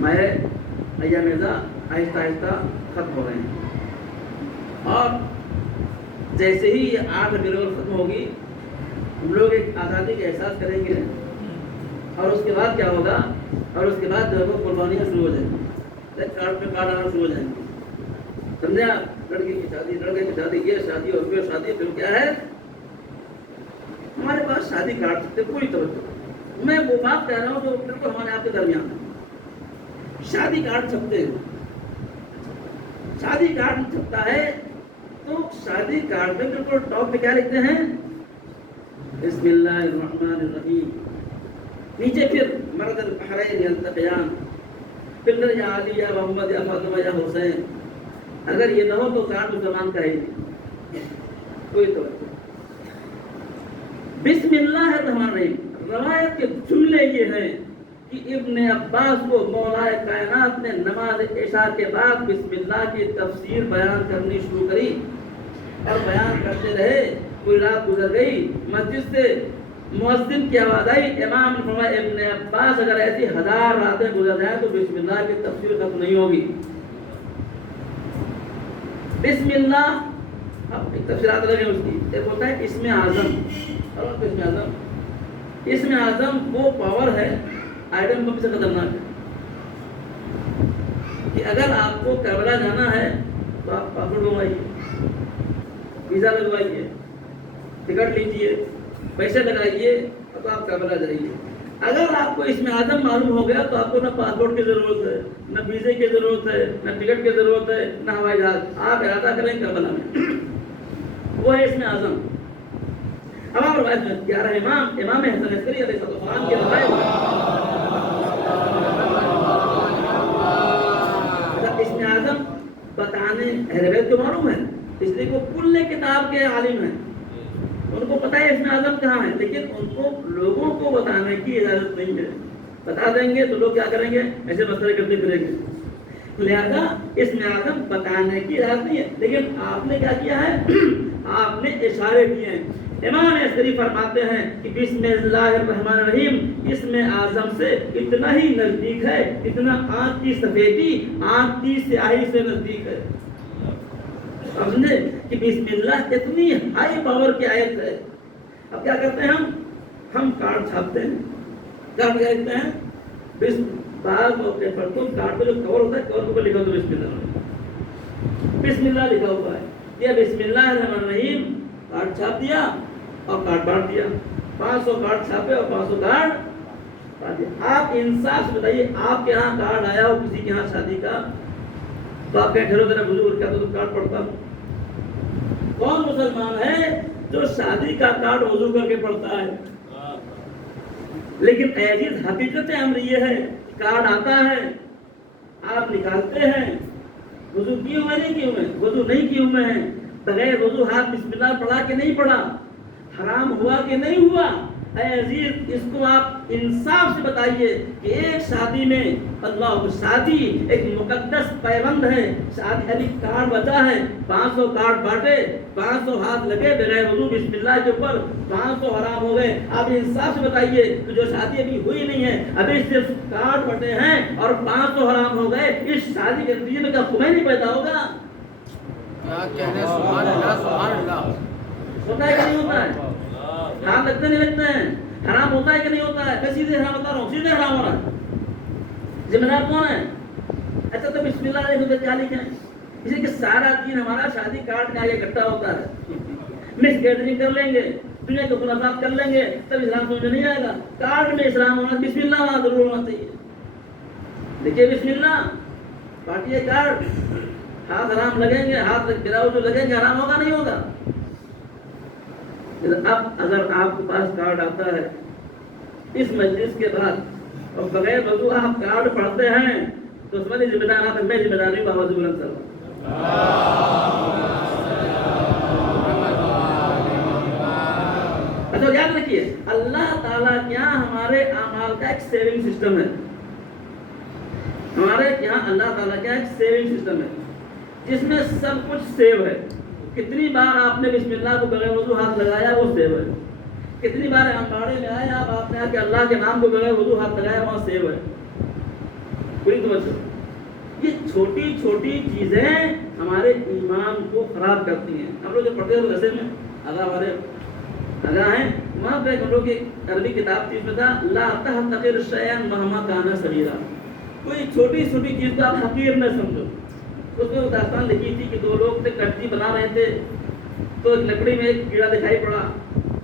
میں ایام مرزا آہستہ آہستہ ختم ہو رہے ہیں اور جیسے ہی یہ 8 بلغت ختم ہوگی ہم لوگ ایک آزادی کا احساس کریں گے اور اس کے بعد کیا ہوگا, اور اس کے بعد جو ہے قربانیاں شروع ہو جائیں گی, کارڈ پہ کارڈ آنا شروع ہو جائیں گے. سمجھا؟ لڑکی کی شادی, لڑکے کی شادی, یہ شادی اور پھر شادی, پھر کیا ہے ہمارے پاس شادی کاٹ سکتے، پوری توجہ، میں وہ بات کہہ رہا ہوں جو بالکل ہمارے آپ کے درمیان ہے، شادی کاٹ سکتے ہیں، شادی کاٹ سکتا ہے تو شادی کارڈ میں بالکل ٹاپ پہ کیا لکھتے ہیں؟ بسم اللہ الرحمن الرحیم، نیچے پھر مرد البحرین یلتقیان، پھر یا علی یا محمد یا فاطمہ یا حسین. اگر یہ نہ ہو تو کارڈ مسلمان کا ہی نہیں، کوئی تو. بسم اللہ الرحمن الرحیم، روایت کے جملے یہ ہیں کہ ابن عباس کو مولا کائنات نے نماز عشاء کے بعد بسم اللہ کی تفسیر بیان کرنی شروع کری اور بیان کرتے رہے. کوئی رات گزر گئی، مسجد سے مؤذن کی آواز آئی، امام نے فرمایا ابن عباس اگر ایسی 1000 راتیں گزر جائیں تو بسم اللہ کی تفسیر ختم نہیں ہوگی. بسم اللہ اب ایک تفسیرات لگے اس کی، ایک ہوتا ہے اسم اعظم، اور اسم اعظم وہ پاور ہے آئٹم بم سے خطرناک ہے کہ اگر آپ کو کربلا جانا ہے تو آپ پاسپورٹ بنوائیے، ویزا لگوائیے، ٹکٹ لیجیے، پیسے لگائیے اور تو آپ کربلا جائیے. اگر آپ کو اسم اعظم معلوم ہو گیا تو آپ کو نہ پاسپورٹ کی ضرورت ہے، نہ ویزے کی ضرورت ہے، نہ ٹکٹ کی ضرورت ہے، نہ ہوائی جہاز. آپ ارادہ کریں کربلا میں، وہ ہے اسم اعظم. اب آپ روایت میں 11 امام حسن عسکری علیہ السلام کی روایت اسم اعظم بتانے اہل بیت کو معلوم ہے، اس لیے وہ کل کتاب کے عالم ہیں، ان کو پتہ ہے اسم اعظم کہاں ہے، لیکن ان کو لوگوں کو بتانے کی اجازت نہیں ہے. بتا دیں گے تو لوگ کیا کریں گے؟ ایسے مسئلے کرتے پھریں گے. لہذا اسم اعظم بتانے کی اجازت نہیں ہے، لیکن آپ نے کیا کیا ہے؟ آپ نے اشارے کیے ہیں. امام عسکری فرماتے ہیں کہ بسم اللہ الرحمن الرحیم اسم اعظم سے اتنا ہی نزدیک ہے اتنا آنکھ کی سفیدی آنکھ کی سیاہی سے نزدیک ہے. سمجھے کہ بسم اللہ اتنی ہائی پاور کی آیت ہے. اب کیا کرتے ہیں ہم کارڈ چھاپتے ہیں، کارڈ کیا لکھتے ہیں؟ بعض موقع پر تو کارڈ پہ جو کور ہوتا ہے کور پر لکھا تو بسم اللہ لکھا ہوا ہے. یہ بسم اللہ الرحمن الرحیم کارڈ چھاپ دیا اور کارڈ بانٹ دیا، 500 کارڈ چھاپے اور 500 کارڈ بانٹ دیا. آپ انصاف سے بتائیے، آپ کے ہاں کارڈ آیا ہو کسی کے ہاں شادی کا تو آپ کہیں ٹھہرو ذرا بزرگ کیا تو کارڈ پڑھتا ہوں. کون مسلمان ہے جو شادی کا کارڈ وضو کر کے پڑھتا ہے؟ لیکن عزیز حقیقت امر یہ ہے، کارڈ آتا ہے آپ نکالتے ہیں، وضو کیے ہوئے نہیں کیے ہوئے، وضو نہیں کیے ہوئے ہیں، بغیر وضو ہاتھ بسم اللہ پڑھا کہ نہیں پڑھا، حرام ہوا کہ نہیں ہوا؟ اے عزیز اس کو آپ انصاف سے بتائیے کہ ایک شادی میں اللہ شادی ایک مقدس پیوند ہے، شادی ابھی کارڈ بچا ہے، 500 کارڈ بانٹے، 500 ہاتھ لگے بغیر وضو بسم اللہ کے اوپر، 500 حرام ہو گئے. آپ انصاف سے بتائیے کہ جو شادی ابھی ہوئی نہیں ہے، ابھی صرف کارڈ بٹے ہیں اور 500 حرام ہو گئے، اس شادی کے نتیجے میں کیا خمینی نہیں پیدا ہوگا؟ کیا کہنے سبحان اللہ سبحان اللہ. ہوتا ہے کہ نہیں ہوتا ہے؟ ہاتھ لگتے نہیں لگتے ہیں؟ حرام ہوتا ہے کہ نہیں ہوتا ہے؟ میں سیدھے حرام بتا رہا ہوں، سیدھے حرام ہو رہا ہے. ذمہ دار کون ہے؟ اچھا تو بسم اللہ علیہ وسلم کیا لکھیں؟ اس لیے کہ سارا دین ہمارا شادی کارڈ کا یہ اکٹھا ہوتا ہے. مس گیدرنگ کر لیں گے، دنیا کے خلافات کر لیں گے، تب اسلام سمجھ میں نہیں آئے گا. کارڈ میں اسلام ہونا، بسم اللہ وہاں ضرور ہونا چاہیے. دیکھیے بسم اللہ بانٹیے کارڈ، ہاتھ حرام لگیں گے، ہاتھ گراؤ جو لگیں گے حرام ہوگا نہیں ہوگا؟ اب اگر آپ کے پاس کارڈ آتا ہے اس مجلس کے بعد اور بغیر وضو آپ کارڈ پڑھتے ہیں تو اس میں ذمہ دار آپ، میں ذمہ دار ہوں بابا بلند صاحب. اچھا یاد رکھیے اللہ تعالیٰ کے یہاں ہمارے اعمال کا ایک سیونگ سسٹم ہے. ہمارے یہاں اللہ تعالیٰ کا ایک سیونگ سسٹم ہے جس میں سب کچھ سیو ہے. کتنی بار آپ نے بسم اللہ کو بغیر وضو ہاتھ لگایا وہ سیو ہے. کتنی بار امباڑے میں آئے آپ نے کہ اللہ کے نام کو بغیر وضو ہاتھ لگایا وہاں سیو ہے. پوری توجہ. یہ چھوٹی چھوٹی چیزیں ہمارے ایمان کو خراب کرتی ہیں. ہم لوگ جو پڑھتے ہیں رسے میں آگاہ ہیں وہاں پہ ہم لوگ کی عربی کتاب تھی، اس میں تھا لا تحتقر شیئا مہما کان صغیرا. کوئی چھوٹی چھوٹی چیز کو آپ حقیر نہ سمجھو. اس میں وہ داستان لکھی تھی کہ 2 لوگ تھے، کشتی بنا رہے تھے تو ایک لکڑی میں ایک کیڑا دکھائی پڑا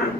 8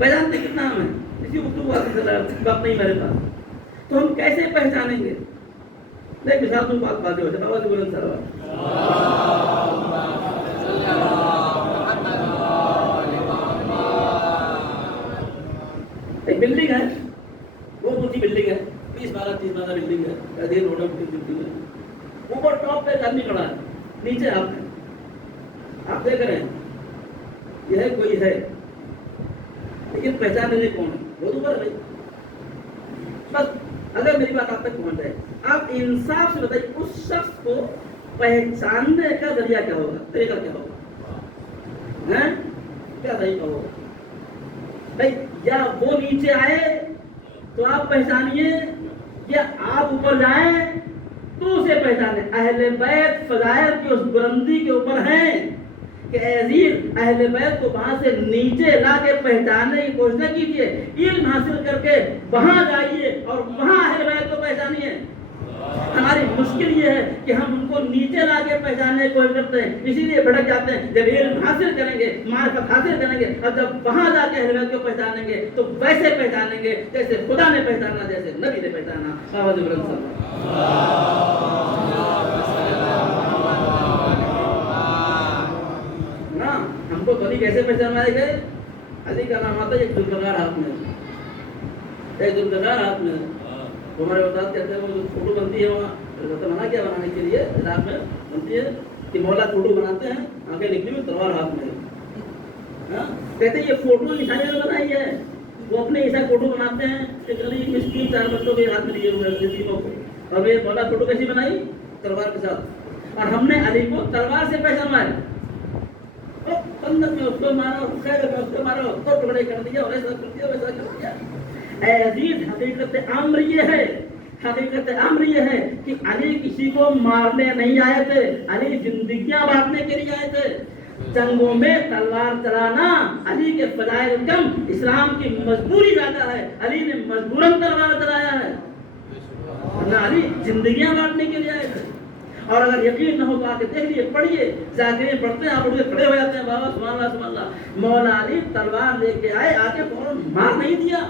پہچانتے کتنا ہم ہیں؟ اسی گفتگو وقت نہیں میرے پاس، تو ہم کیسے پہچانیں گے؟ ایک مثال تم بات باتیں ہوتے بابا جی بلند سروار ایک بلڈنگ ہے، بہت اونچی بلڈنگ ہے، 20-30 مالہ بلڈنگ ہے، ادھر روڈ بلڈنگ ہے، اوپر ٹاپ پہ ایک آدمی کھڑا ہے، نیچے آپ دیکھ رہے ہیں یہ ہے کوئی ہے لیکن پہچان نہیں کون ہے، بہت اوپر ہے. بس اگر میری بات آپ تک پہنچ جائے، آپ انصاف سے بتائیے اس شخص کو پہچاننے کا ذریعہ کیا ہوگا، طریقہ کیا ہوگا؟ کیا طریقہ ہوگا بھائی؟ یا وہ نیچے آئے تو آپ پہچانیے، یا آپ اوپر جائیں تو اسے پہچانے. اہل بیت فضائل کی اس بلندی کے اوپر ہیں کہ اے عزیز اہل بیت کو وہاں سے نیچے لا کے پہچاننے کی کوشش نہ کیجیے، علم حاصل کر کے وہاں جائیے اور وہاں اہل بیت کو پہچانیے. ہماری مشکل یہ ہے کہ ہم ان کو نیچے لا کے پہچاننے کی کوشش کرتے ہیں، اسی لیے بھٹک جاتے ہیں. جب علم حاصل کریں گے، معرفت حاصل کریں گے، اور جب وہاں جا کے اہل بیت کو پہچانیں گے تو ویسے پہچانیں گے جیسے خدا نے پہچانا، جیسے نبی نے پہچانا. بابا جی بلند سروار ہم کو علی کیسے پہچانائے گئے؟ علی کا نام آتا ہے ایک ذوالفقار ہاتھ میں، ایک ذوالفقار ہاتھ میں. ہمارے استاد کہتے ہیں وہ جو فوٹو بنتی ہے وہاں منع کیا بنانے کے لیے عراق میں بنتی ہے کہ مولا فوٹو بناتے ہیں آگے لکھی ہوئی تلوار ہاتھ میں. کہتے ہیں یہ فوٹو عیسائیوں نے بنائی ہے، وہ اپنے عیسائی فوٹو بناتے ہیں کہ غریب مسکین 4 بچوں کے ہاتھ میں لیے ہوئے یتیموں کو، اور یہ مولا فوٹو کیسی بنائی؟ تلوار کے ساتھ. اور ہم نے علی کو تلوار سے پہچانا ہے. بندر میں اس کو مارا، خیر میں اس کو مارا، تو ٹکڑے کر دیا اور ایسا کر دیا ویسا کر دیا. اے عزیز حقیقت امر یہ ہے، حقیقت امر یہ ہے کہ علی کسی کو مارنے نہیں آئے تھے، علی زندگیاں بانٹنے کے لیے آئے تھے. جنگوں میں تلوار چلانا علی کے فضائل کم، اسلام کی مجبوری زیادہ ہے. علی نے مجبوراً تلوار چلایا ہے، ورنہ علی زندگیاں بانٹنے کے لیے آئے تھے. اور اگر یقین نہ ہو تو آ کے دیکھ لیے، پڑھیے، ذاکریں پڑھتے ہیں، آپ اٹھ کے کھڑے ہو جاتے ہیں، بابا سبحان اللہ سبحان اللہ. مولا علی تلوار لے کے آئے، آ کے فوراً مار نہیں دیا.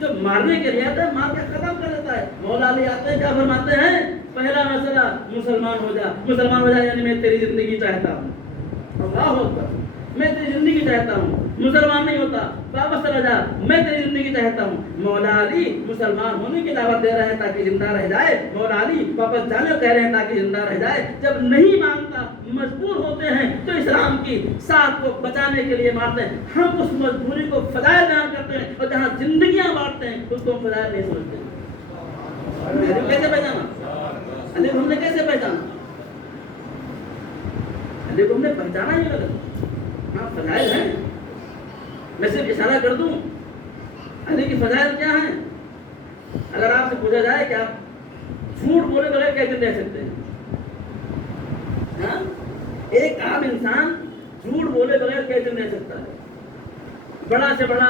جو مارنے کے لیے آتا ہے مار کے ختم کر دیتا ہے. مولا علی آتے ہیں، کیا فرماتے ہیں؟ پہلا مسئلہ مسلمان ہو جا. مسلمان ہو جا یعنی میں تیری زندگی چاہتا ہوں. اللہ اکبر، میں تیری زندگی چاہتا ہوں. مسلمان نہیں ہوتا، واپس چلا جا، میں تیری زندگی چاہتا ہوں. مولا علی مسلمان ہونے کی دعوت دے رہے ہیں تاکہ زندہ رہ جائے. مولا علی واپس جانے کو کہہ رہے ہیں تاکہ زندہ رہ جائے. جب نہیں مانتا، مجبور ہوتے ہیں تو اسلام کی ساتھ کو بچانے کے لیے مارتے ہیں. ہم اس مجبوری کو فضائل بیان کرتے ہیں، اور جہاں زندگیاں بانٹتے ہیں اس کو فضائل نہیں سمجھتے. علی کو کیسے پہچانا؟ علی کو ہم نے کیسے پہچانا؟ علی کو ہم نے پہچانا ہی غلط. ہاں فضائل ہیں، میں صرف اشارہ کر دوں علی کی فضائل کیا ہیں. اگر آپ سے پوچھا جائے کہ آپ جھوٹ بولے بغیر کیسے رہ سکتے ہیں؟ ہاں ایک عام انسان جھوٹ بولے بغیر کیسے رہ سکتا ہے؟ بڑا سے بڑا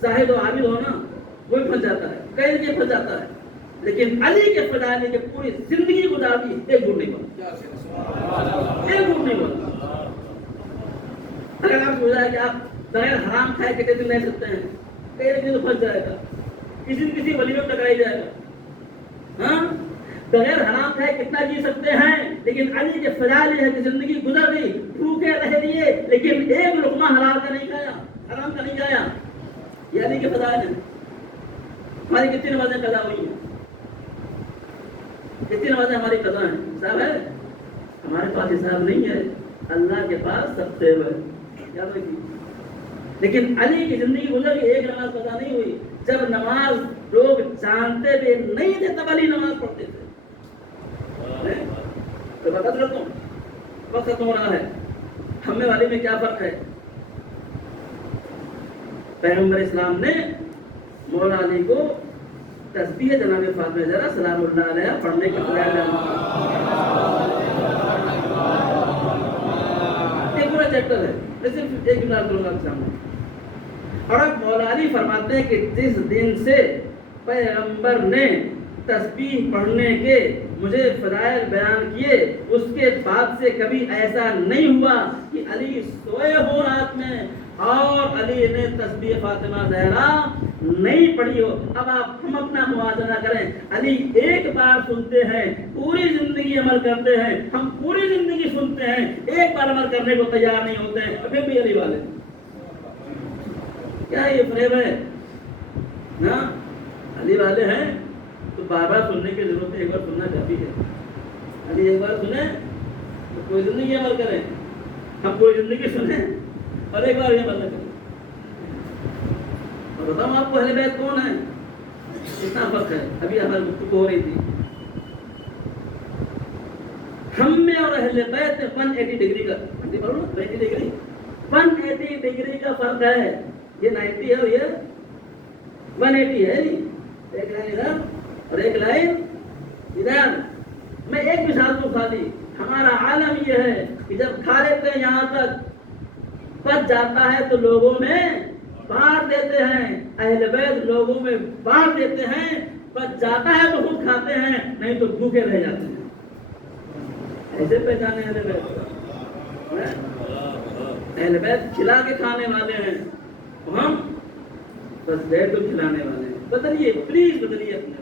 زاہد و عابد ہونا کوئی پھنس جاتا ہے، کہیں نہیں پھنس جاتا ہے. لیکن علی کے فضائل کے پوری زندگی گزار دی، ایک جھوٹ نہیں بولا، ایک جھوٹ نہیں بولا. اگر آپ پوچھا ہے کہ آپ بغیر حرام کھائے کتنے دن رہ سکتے ہیں؟ کئی دن تو پھنس جائے گا، کسی نہ کسی ولی میں ٹکرائی جائے گا. ہاں بغیر حرام کھائے کتنا جی سکتے ہیں؟ لیکن علی کے فضائل یہ ہے کہ زندگی گزر گئی، بھوکے رہ لیے لیکن ایک لقمہ حلال کا نہیں کھایا، حرام کا نہیں کھایا. یہ علی کے فضائل ہیں. ہماری کتنی نمازیں قضا ہوئی ہیں؟ کتنی نمازیں ہماری قضا ہیں؟ حساب ہے؟ ہمارے پاس حساب نہیں ہے، اللہ کے پاس سب سیو ہے. یاد رکھیے. لیکن علی کی زندگی گزر گئی، ایک نماز قضا نہیں ہوئی. جب نماز لوگ جانتے بھی نہیں تھے تب علی نماز پڑھتے تھے. تو بتا دیتا ہوں، وقت ختم ہو رہا ہے. ہم میں والی میں کیا فرق ہے؟ پیغمبر اسلام نے مولا علی کو تسبیح جناب فاطمہ زہرا سلام اللہ علیہ پڑھنے کا ایک پورا چیپٹر ہے، میں صرف ایک منٹ کروں گا آپ سامنے. اور اب مولا علی فرماتے ہیں کہ جس دن سے پیغمبر نے تسبیح پڑھنے کے مجھے فضائل بیان کیے، اس کے بعد سے کبھی ایسا نہیں ہوا کہ علی سوئے ہو رات میں اور علی نے تسبیح فاطمہ زہرا نہیں پڑھی ہو. اب ہم اپنا موازنہ کریں. علی ایک بار سنتے ہیں, پوری زندگی عمل کرتے ہیں. ہم پوری زندگی سنتے ہیں, ایک بار عمل کرنے کو تیار نہیں ہوتے ہیں, پھر بھی علی والے. کیا یہ فریب ہے؟ نا علی والے ہیں تو بار بار سننے کی ضرورت ہے, ایک بار سننا کافی ہے. علی ایک بار سنیں تو کوئی زندگی عمل کریں, ہم پوری زندگی سنیں اور ایک بار یہ عمل نہ کریں. اور بتاؤں آپ کو اہل بیت کون ہے؟ کتنا فرق ہے. ابھی ہماری گفتگو ہو رہی تھی, ہم میں اور اہل بیت میں 180 ڈگری کا 180 ڈگری کا فرق ہے. یہ 90 ہے اور یہ 180 ہے. ایک لائن ادھر اور ایک لائن ادھر. میں ایک مثال کو کھا دی. ہمارا عالم یہ ہے کہ جب کھا لیتے ہیں یہاں تک بچ جاتا ہے تو لوگوں میں بانٹ دیتے ہیں. اہل بیت لوگوں میں بانٹ دیتے ہیں, بچ جاتا ہے تو خود کھاتے ہیں, نہیں تو بھوکے رہ جاتے ہیں. ایسے پہچانے اہل بیت. اہل بیت کھلا کے کھانے والے ہیں, ہم بس بیت کو کھلانے والے ہیں. بدلیے, پلیز بدلیے اپنے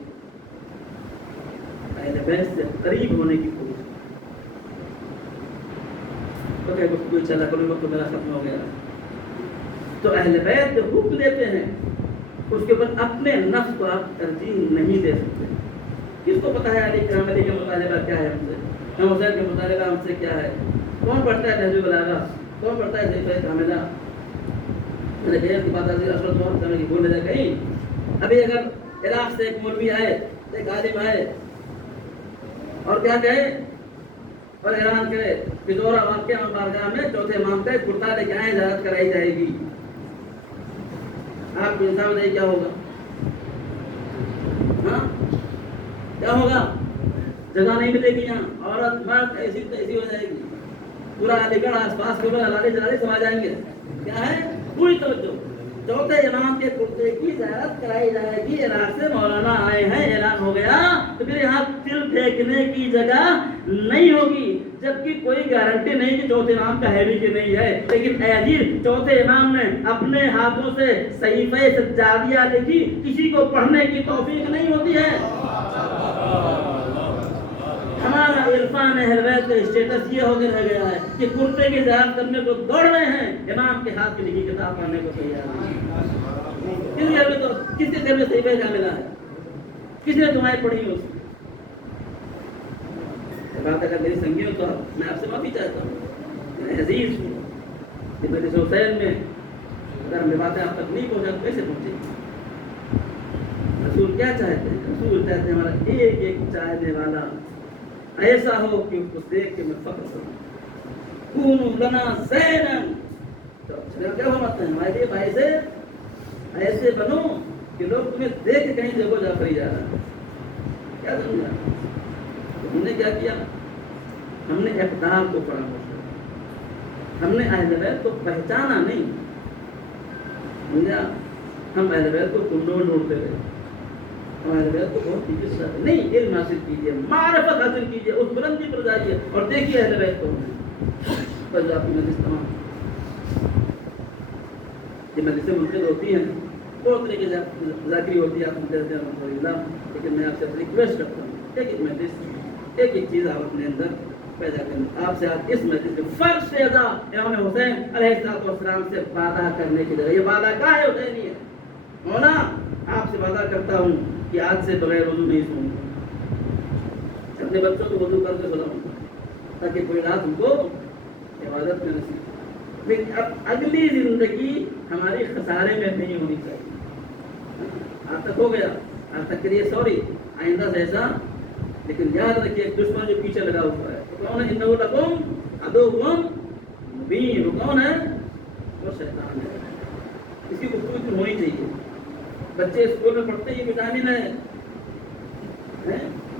اہل بیت سے قریب ہونے کی کوشش. گفتگو چلا کروں, وقت میرا ختم ہو گیا. تو اہل بیت جو حکم دیتے ہیں اس کے اوپر اپنے نفس کو آپ ترجیح نہیں دے سکتے. کس کو پتا ہے علی کرام علی کا مطالبہ کیا ہے ہم سے, امام حسین کا مطالبہ ہم سے کیا ہے؟ کون پڑھتا ہے نہج البلاغہ, کون پڑھتا ہے صحیفہ کاملہ؟ میں نے کہا اس کی بات عزیز اشرف تو ہم کی بھول نہ کہیں. ابھی اگر عراق سے ایک مولوی آئے, ایک عالم آئے اور کیا کہے اور اعلان کرے کہ دورہ واقعہ بارگاہ میں چوتھے امام کا کرتا لے کے آئے, اجازت کرائی جائے گی, آپ کو انصاف نہیں کیا ہوگا؟ ہاں کیا ہوگا؟ جگہ نہیں ملے گی یہاں, عورت مرد ایسی تیسی ہو جائے گی, پورا علی گڑھ آس پاس کے اوپر ہلالے جلالے سما جائیں گے. کیا ہے؟ پوری توجہ. چوتھے امام کے کرتے کی زیارت کرائی جائے گی. عراق سے مولانا آئے ہیں, اعلان ہو گیا تو پھر یہاں تل پھینکنے کی جگہ نہیں ہوگی, جبکہ کوئی گارنٹی نہیں کہ چوتھے امام کا ہے بھی کہ نہیں ہے. لیکن اے عزیز, چوتھے امام نے اپنے ہاتھوں سے صحیفہ سجادیہ لکھی, کسی کو پڑھنے کی توفیق نہیں ہوتی ہے. ہمارا عرفان اہل بیت کا اسٹیٹس یہ ہو کے رہ گیا ہے کہ کرتے کی زیارت کرنے کو دوڑ رہے ہیں, امام کے ہاتھ کی لکھی کتاب پڑھنے کو تیار نہیں. کس گھر میں تو کس کے گھر میں صحیفہ کا ملا ہے؟ کس نے دعائیں پڑھی ہیں اس بات؟ اگر میری سنگی ہو تو میں آپ سے معافی چاہتا ہوں. عزیز مجلس حسین میں اگر ہمیں باتیں آپ تک نہیں پہنچا تو کیسے پہنچے گی؟ رسول کیا چاہتے ہیں؟ رسول چاہتے ہیں ہمارا ایک ایک چاہنے والا ایسا ہو کہ اس کو دیکھ کے میں فخر کروں. کونوا لنا زینا, کیا فرماتے ہیں ہمارے لیے بھائی سے ایسے بنو کہ لوگ تمہیں دیکھ کے کہیں دیکھو جعفری جا رہا ہے. کیا سمجھا؟ ہم نے کیا کیا؟ ہم نے اقدار کو پڑھا, ہم نے اہل بیت کو پہچانا نہیں. سمجھا؟ ہم اہل بیت کو کنڈوں میں ڈھونڈتے رہے. ہمارے بیت کو بہت چیزیں ساتھ نہیں, علم حاصل کیجیے, معرفت حاصل کیجیے, اس بلندی پر جائیے اور دیکھیے اہل بیت کو. بس آپ کی مجلس تمام یہ مجلسیں منعقد ہوتی ہیں, بہت طرح کی ذاکری ہوتی ہے, آپ مجھے لیکن میں آپ سے ریکویسٹ کرتا ہوں ایک ایک مجلس ایک ایک چیز آپ اپنے اندر پیدا کریں. آپ سے آپ اس مجلس میں فرض سے زیادہ امام حسین علیہ السلام سے وعدہ کرنے کی جگہ, یہ وعدہ کا ہے حسینی ہے. مولا آپ سے وعدہ کرتا ہوں کہ آج سے بغیر وضو نہیں سوؤں گا, اپنے بچوں کو وضو کر کے سلاؤں گا تاکہ کوئی رات ان کو عبادت میں نصیب. لیکن اب اگلی زندگی ہماری خسارے میں نہیں ہونی چاہیے. آج تک ہو گیا, آج تک کے لیے سوری, آئندہ سے ایسا. لیکن یاد رکھیے ایک دشمن جو پیچھے لگا ہوا ہے, وہ کون ہے؟ انہ لکم عدو مبین. وہ کون ہے؟ وہ شیطان ہے. اس کی گفتگو ہونی چاہیے. بچے اسکول میں پڑھتے ہیں یہ وٹامن ہے,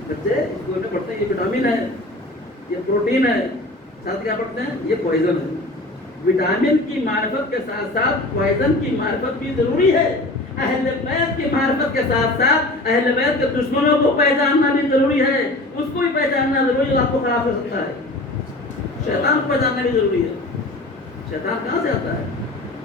بچے اسکول میں پڑھتے ہیں یہ وٹامن ہے, یہ پروٹین ہے, ساتھ کیا پڑھتے ہیں؟ یہ پوائزن ہے. وٹامن کی معرفت کے ساتھ ساتھ پوائزن کی معرفت بھی ضروری ہے. اہل بیت کی معرفت کے ساتھ ساتھ اہل بیت کے دشمنوں کو پہچاننا بھی ضروری ہے. اس کو بھی پہچاننا ضروری ہے, آپ کو خراب کر سکتا ہے. شیطان کو پہچاننا بھی ضروری ہے. شیطان کہاں سے آتا ہے؟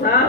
7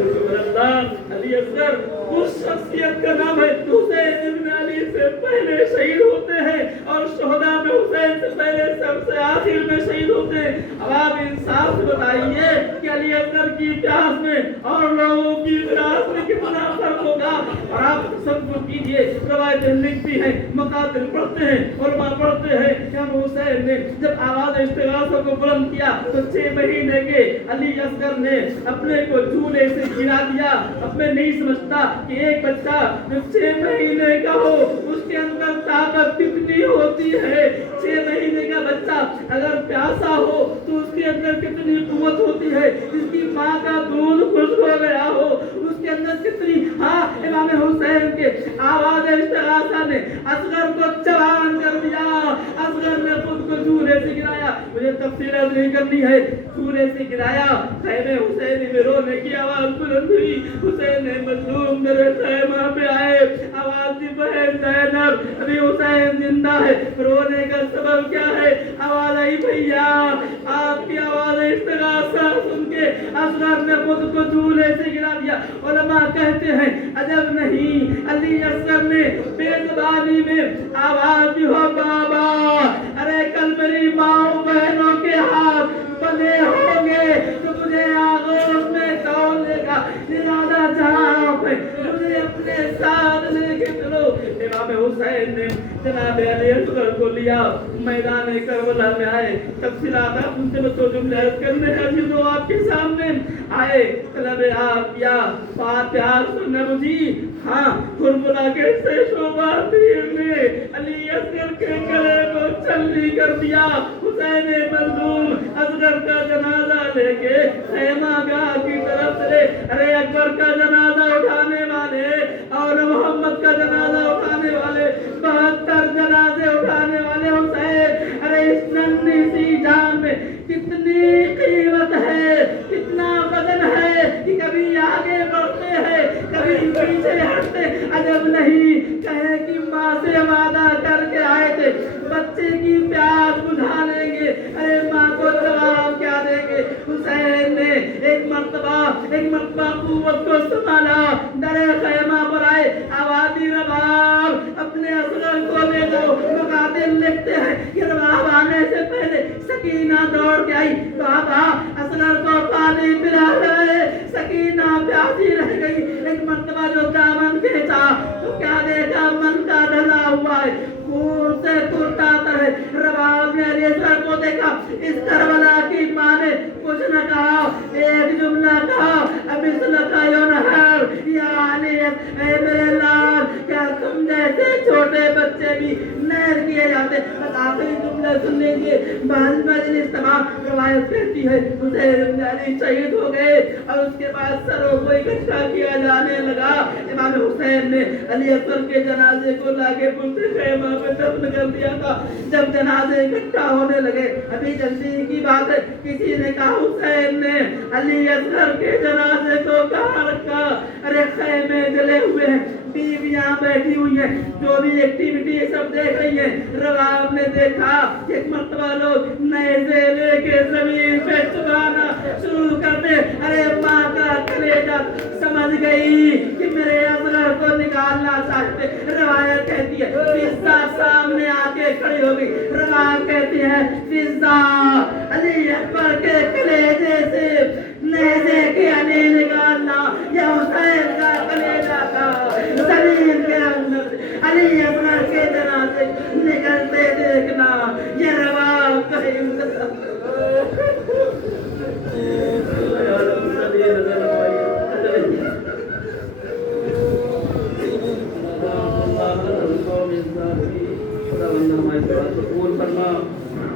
علی اصغر اس شخصیت کا نام ہے حسین ابن علی سے پہلے شہید ہوتے ہیں اور شہداء میں حسین سے پہلے سب سے آخر میں شہید ہوتے ہیں. اب آپ انصاف سے بتائیے کہ علی اصغر کی اتہاس میں اور لوگوں کی اتہاس میں کتنا فرق ہوگا. اور آپ تصور کیجئے روایتیں لکھتی ہیں, مقاتل پڑھتے ہیں, علماء پڑھتے ہیں کہ ہم حسین نے جب آواز استغاثہ کو بلند کیا تو 6 مہینے کے علی اصغر نے اپنے کو جھولے سے گرا دیا. اب میں نہیں سمجھتا کہ ایک بچہ جو 6 مہینے کا ہو اس کے اندر طاقت کتنی ہوتی ہے. 6 مہینے کا بچہ اگر پیاسا ہو تو اس کے اندر کتنی قوت ہوتی ہے. اس کی ماں کا دودھ خشک ہو گیا ہو اس کے اندر کتنی. ہاں, امام حسین کے آواز استغاثہ نے اصغر کو جوان کر دیا. اصغر نے خود کو جھولے سے گرایا. مجھے تفصیلات نہیں کرنی ہے. جھولے سے گرایا, خیمے حسینی میں رونے کی آواز بلند ہوئی. حسین مظلوم میرے خیمہ پہ آئے. آواز دی بہن زینب ابھی حسین زندہ ہے. رونے کا سبب کیا ہے؟ آواز آئی بھیا آپ کی آواز استغاثہ سن کے اصغر نے خود کو جھولے سے گرا دیا. علماء کہتے ہیں عجب نہیں علی اصغر نے بے زبانی میں آواز دی ہو بابا ارے کل میری ماں بہنوں کے ہاتھ بندے ہوں گے تو مجھے آغوش میں کون لے گا. زیادہ جہاں پہ مجھے اپنے ساتھ لے کے چلو. امام حسین نے جناب علی اصغر کو لیا, میدان کربلا میں آئے. تفصیلات آپ ان سے بتو جملے عرض کرنے ہیں جو آپ کے سامنے آئے. طلب آپ کیا فاتحہ سنب جی. ہاں, کربلا کے سے شعبہ تیر نے علی اصغر کے گلے کو چھلنی کر دیا. حسین مظلوم اصغر کا جنازہ لے کے خیمہ گاہ کی طرف چلے. ارے اکبر کا جنازہ اٹھانے والے اور محمد کا جنازہ اٹھانے والے 72 جنازے اٹھانے والے حسین. ارے اس ننھی سی جان میں کتنی قیمت ہے, کتنا وزن ہے کہ کبھی آگے بڑھتے ہیں کبھی پیچھے ہٹتے. عجب نہیں کہے کہ ماں سے وعدہ کر کے آئے تھے بچے کی پیاس بجھا لیں گے. ارے ماں کو جواب کیا دیں گے. حسین نے ایک مرتبہ قوت کو سنبھالا. درے خیمہ پر آئے. آوازی رباب اپنے اصغر کو لے جاؤ. مقاتل لکھتے ہیں کہ رباب آنے سے پہلے سکینہ دوڑ کے آئی. بابا اصغر کو پانی پلا رہے. سکینہ پیاسی رہ گئی. ایک مرتبہ جو دامن کھینچا تو کیا دیکھا من کا ڈھلا ہوا ہے, خون سے کرتا ہے. رباب نے علی اصغر کو دیکھا. اس کربلا کی ماں نے کچھ نہ کہا, ایک جملہ کہا مثل کا ینہر یا علی اے میرے لال کیا تم جیسے چھوٹے بچے بھی نہر کیے جاتے. بس آخری جملہ سن لیجیے. بعض مجلس تمام روایت کہتی ہے حسین ابن علی شہید ہو گئے اور اس کے بعد سروں کو اکٹھا کیا جانے لگا. امام حسین نے علی اصغر کے جنازے کو لاگے پلتے خیمہ میں دفن کر دیا تھا. جب جنازے اکٹھا ہونے لگے, ابھی جلدی کی بات ہے, کسی نے کہا حسین نے علی اصغر کے جنازے کو کہاں رکھا. ارے خیمے جلے ہوئے ہیں, بیویاں بیٹھی ہوئی ہیں, جو بھی ایکٹیویٹی سب دیکھ رہی ہیں. رباب نے دیکھا ایک مرتبہ لوگ نیزے لے کے زمین پہ چبانا شروع کر دے. ارے ماں کا کلیجہ سمجھ گئی کہ میرے اصغر کو نکالنا چاہتے. روایت کہتی ہے فضا سامنے آ کے کھڑی ہو گئی. رباب کہتی ہے فضا علی اکبر کے کلیجے سے نیزے کے علی نکالنا یا حسین کا کلیجہ کا زمین کے اندر علی اکبر کے جنازے نکلتے دیکھنا. یہ رباب کا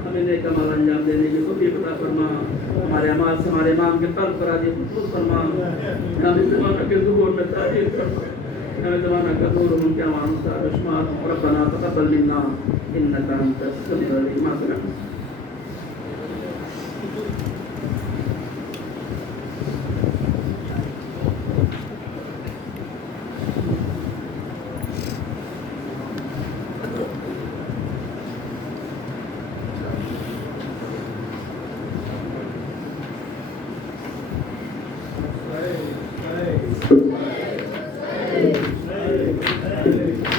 ہمیں کمال انجام دینے کی توفیق عطا فرما. ہمارے اعمال سے ہمارے امام کے قلب پر راضی محفوظ فرما. ہمیں زمانہ کے ظہور میں تعبیر فرما. ہمیں زمانہ کا ظہور ان کے امام سے اشمار. ربنا تقبل منا انك انت السميع العليم.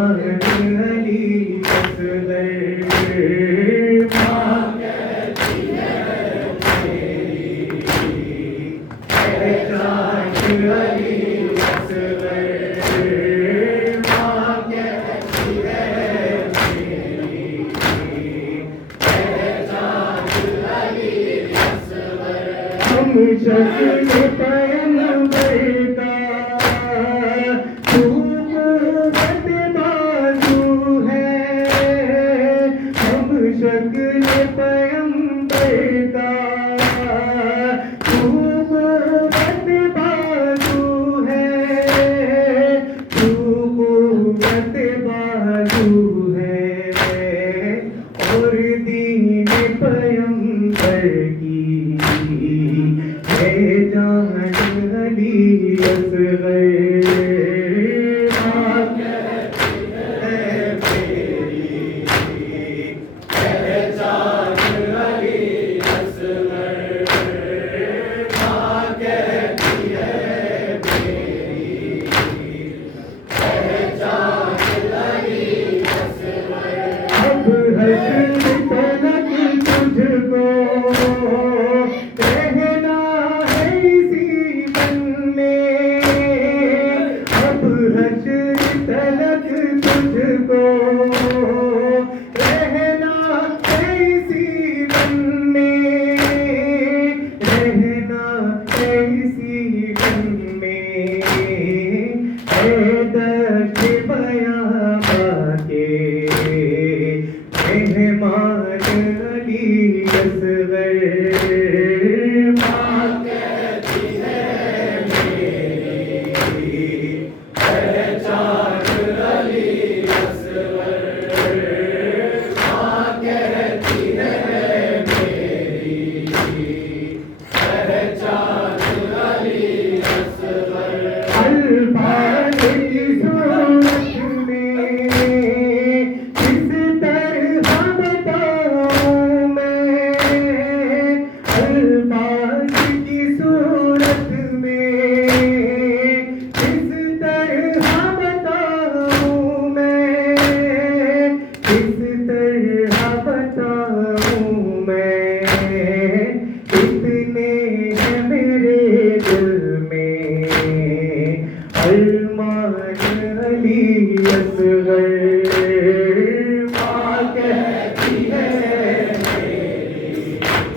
جان علی اصغر ماں کہتی ہے میری جان علی اصغر ماں کہتی ہے میری جان علی اصغر ہم شکل پیغمبر کا تو قوت بازو ہے ہم شکل پیغمبر کا تو قوت بازو ہے تو قوت بازو ہے اور دین پیغمبر کی ہے جان علی اصغر ماں کہتی ہے میری ہے جان علی اصغر ماں کہتی ہے میری ہے جان علی اصغر اب حشر تلک تجھ کو رہنا ہے اسی من میں اب حشر تلک تجھ کو رہنا ہے اسی من میں رہنا ہے اسی من میں اے دشت بیاباں کے مہمان علی اصغر ماں کہتی ہے میری ہے جان علی اصغر ماں کہتی ہے میری ہے جان علی اصغر الفاظ کی صورت میں کس طرح بتاؤں میں الفاظ کی صورت میں کس طرح بتاؤں میں کس طرح بتاؤں میں اتنے ہیں میرے دل میں ارمان علی اصغر ماں کہتی ہے میری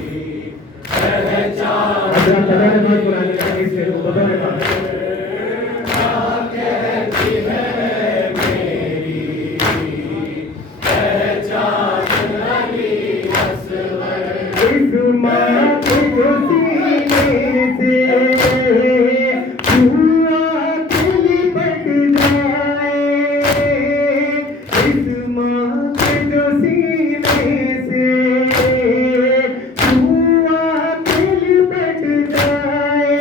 ہے جان علی ماں کہتی ہے میری ہے جان علی اصغر اس ماں کو سینے سے ہوا دل پٹ جائے اس ماں کے جو سینے سے ہوا دل پٹ جائے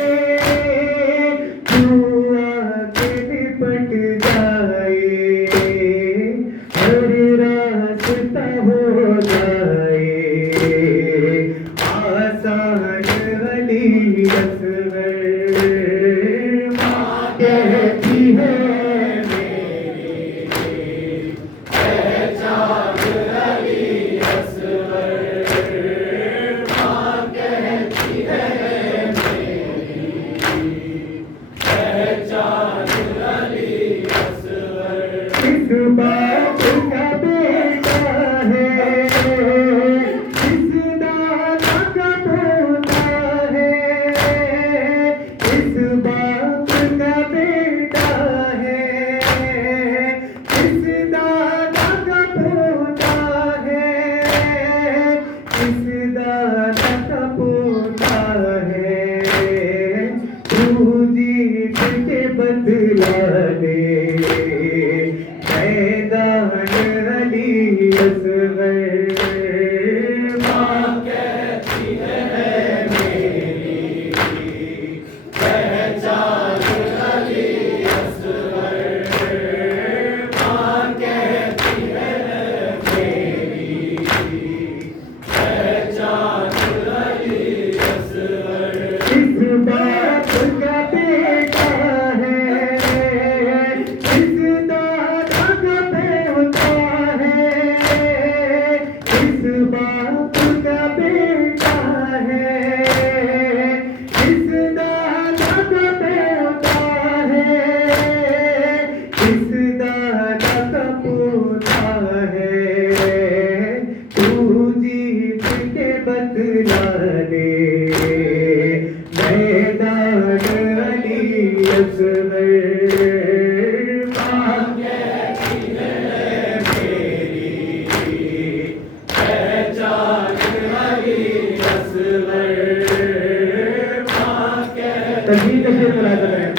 ہوا دل پٹ جائے ہر راستہ ہو جائے آسان علی اصغر ماں کہتی ہے میری ہے جان علی اصغر ماں کہتی ہے میری ہے جان علی اصغر اس باپ کا بیٹا ہے اس دادا کا پوتا ہے اس باپ کا بیٹا ہے اس دادا کا پوتا ہے اس دادا کا پوتا ہے تو جیت کے بدلا دے میدان علی اصغر ماں کہتی ہے میری ہے جان علی اصغر ماں کہتی ہے میری ہے جان علی اصغر اس باپ کا بیٹا ہے تجدید شیر ملاحظہ کریں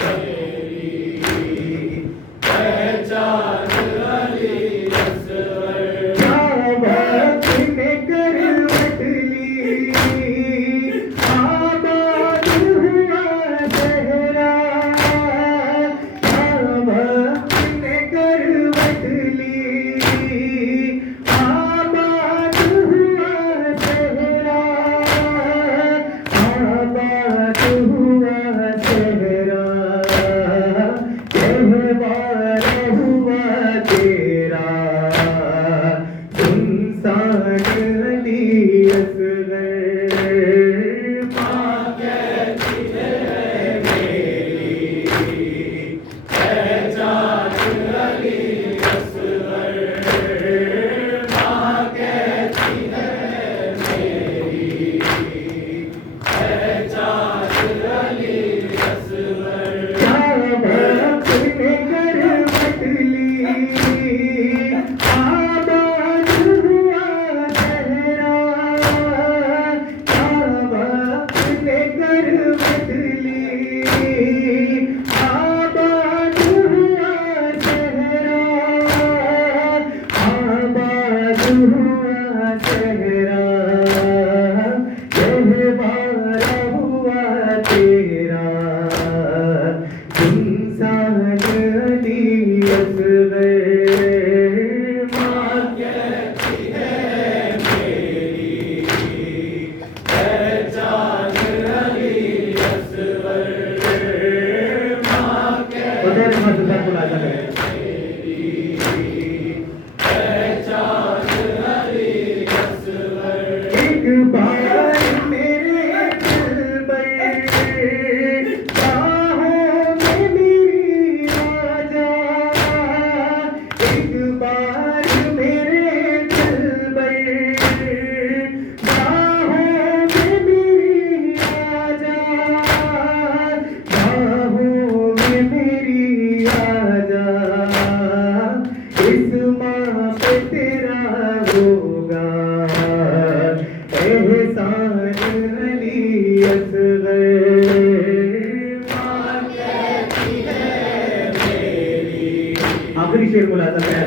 آخری شیر ملاحظہ کریں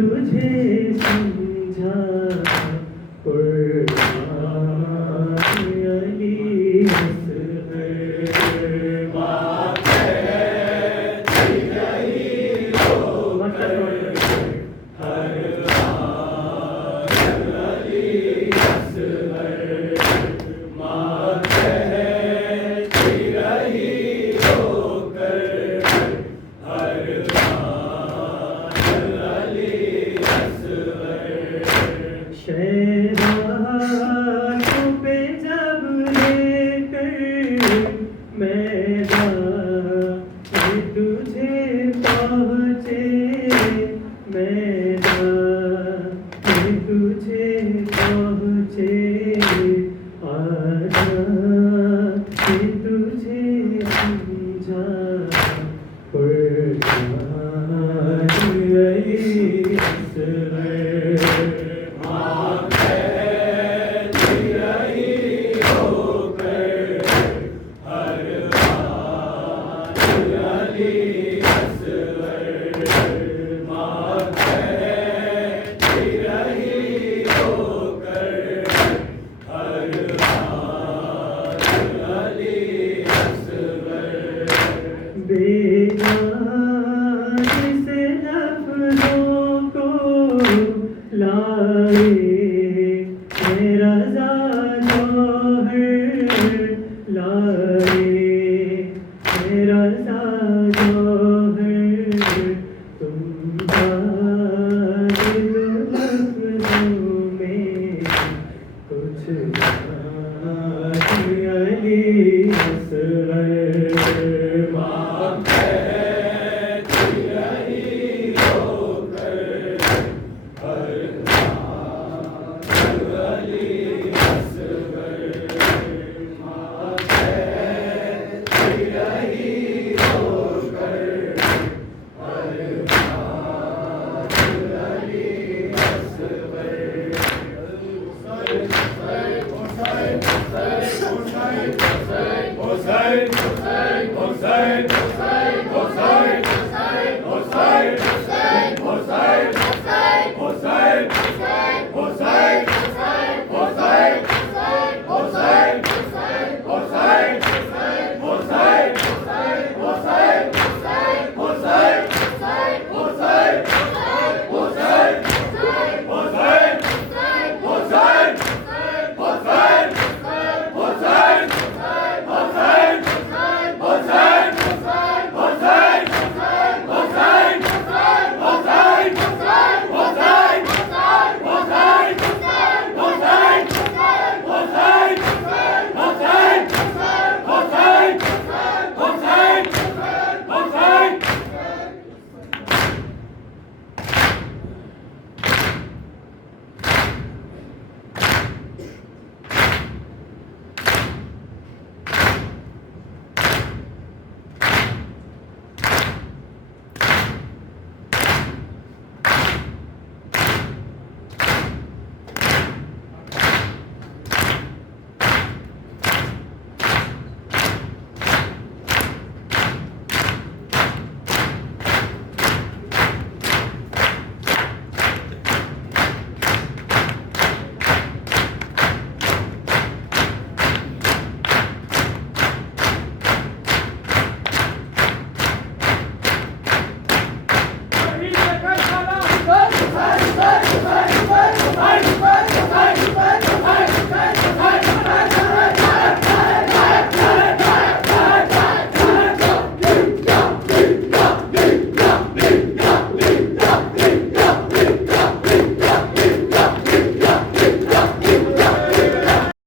تجھے سمجھا قربان علی شے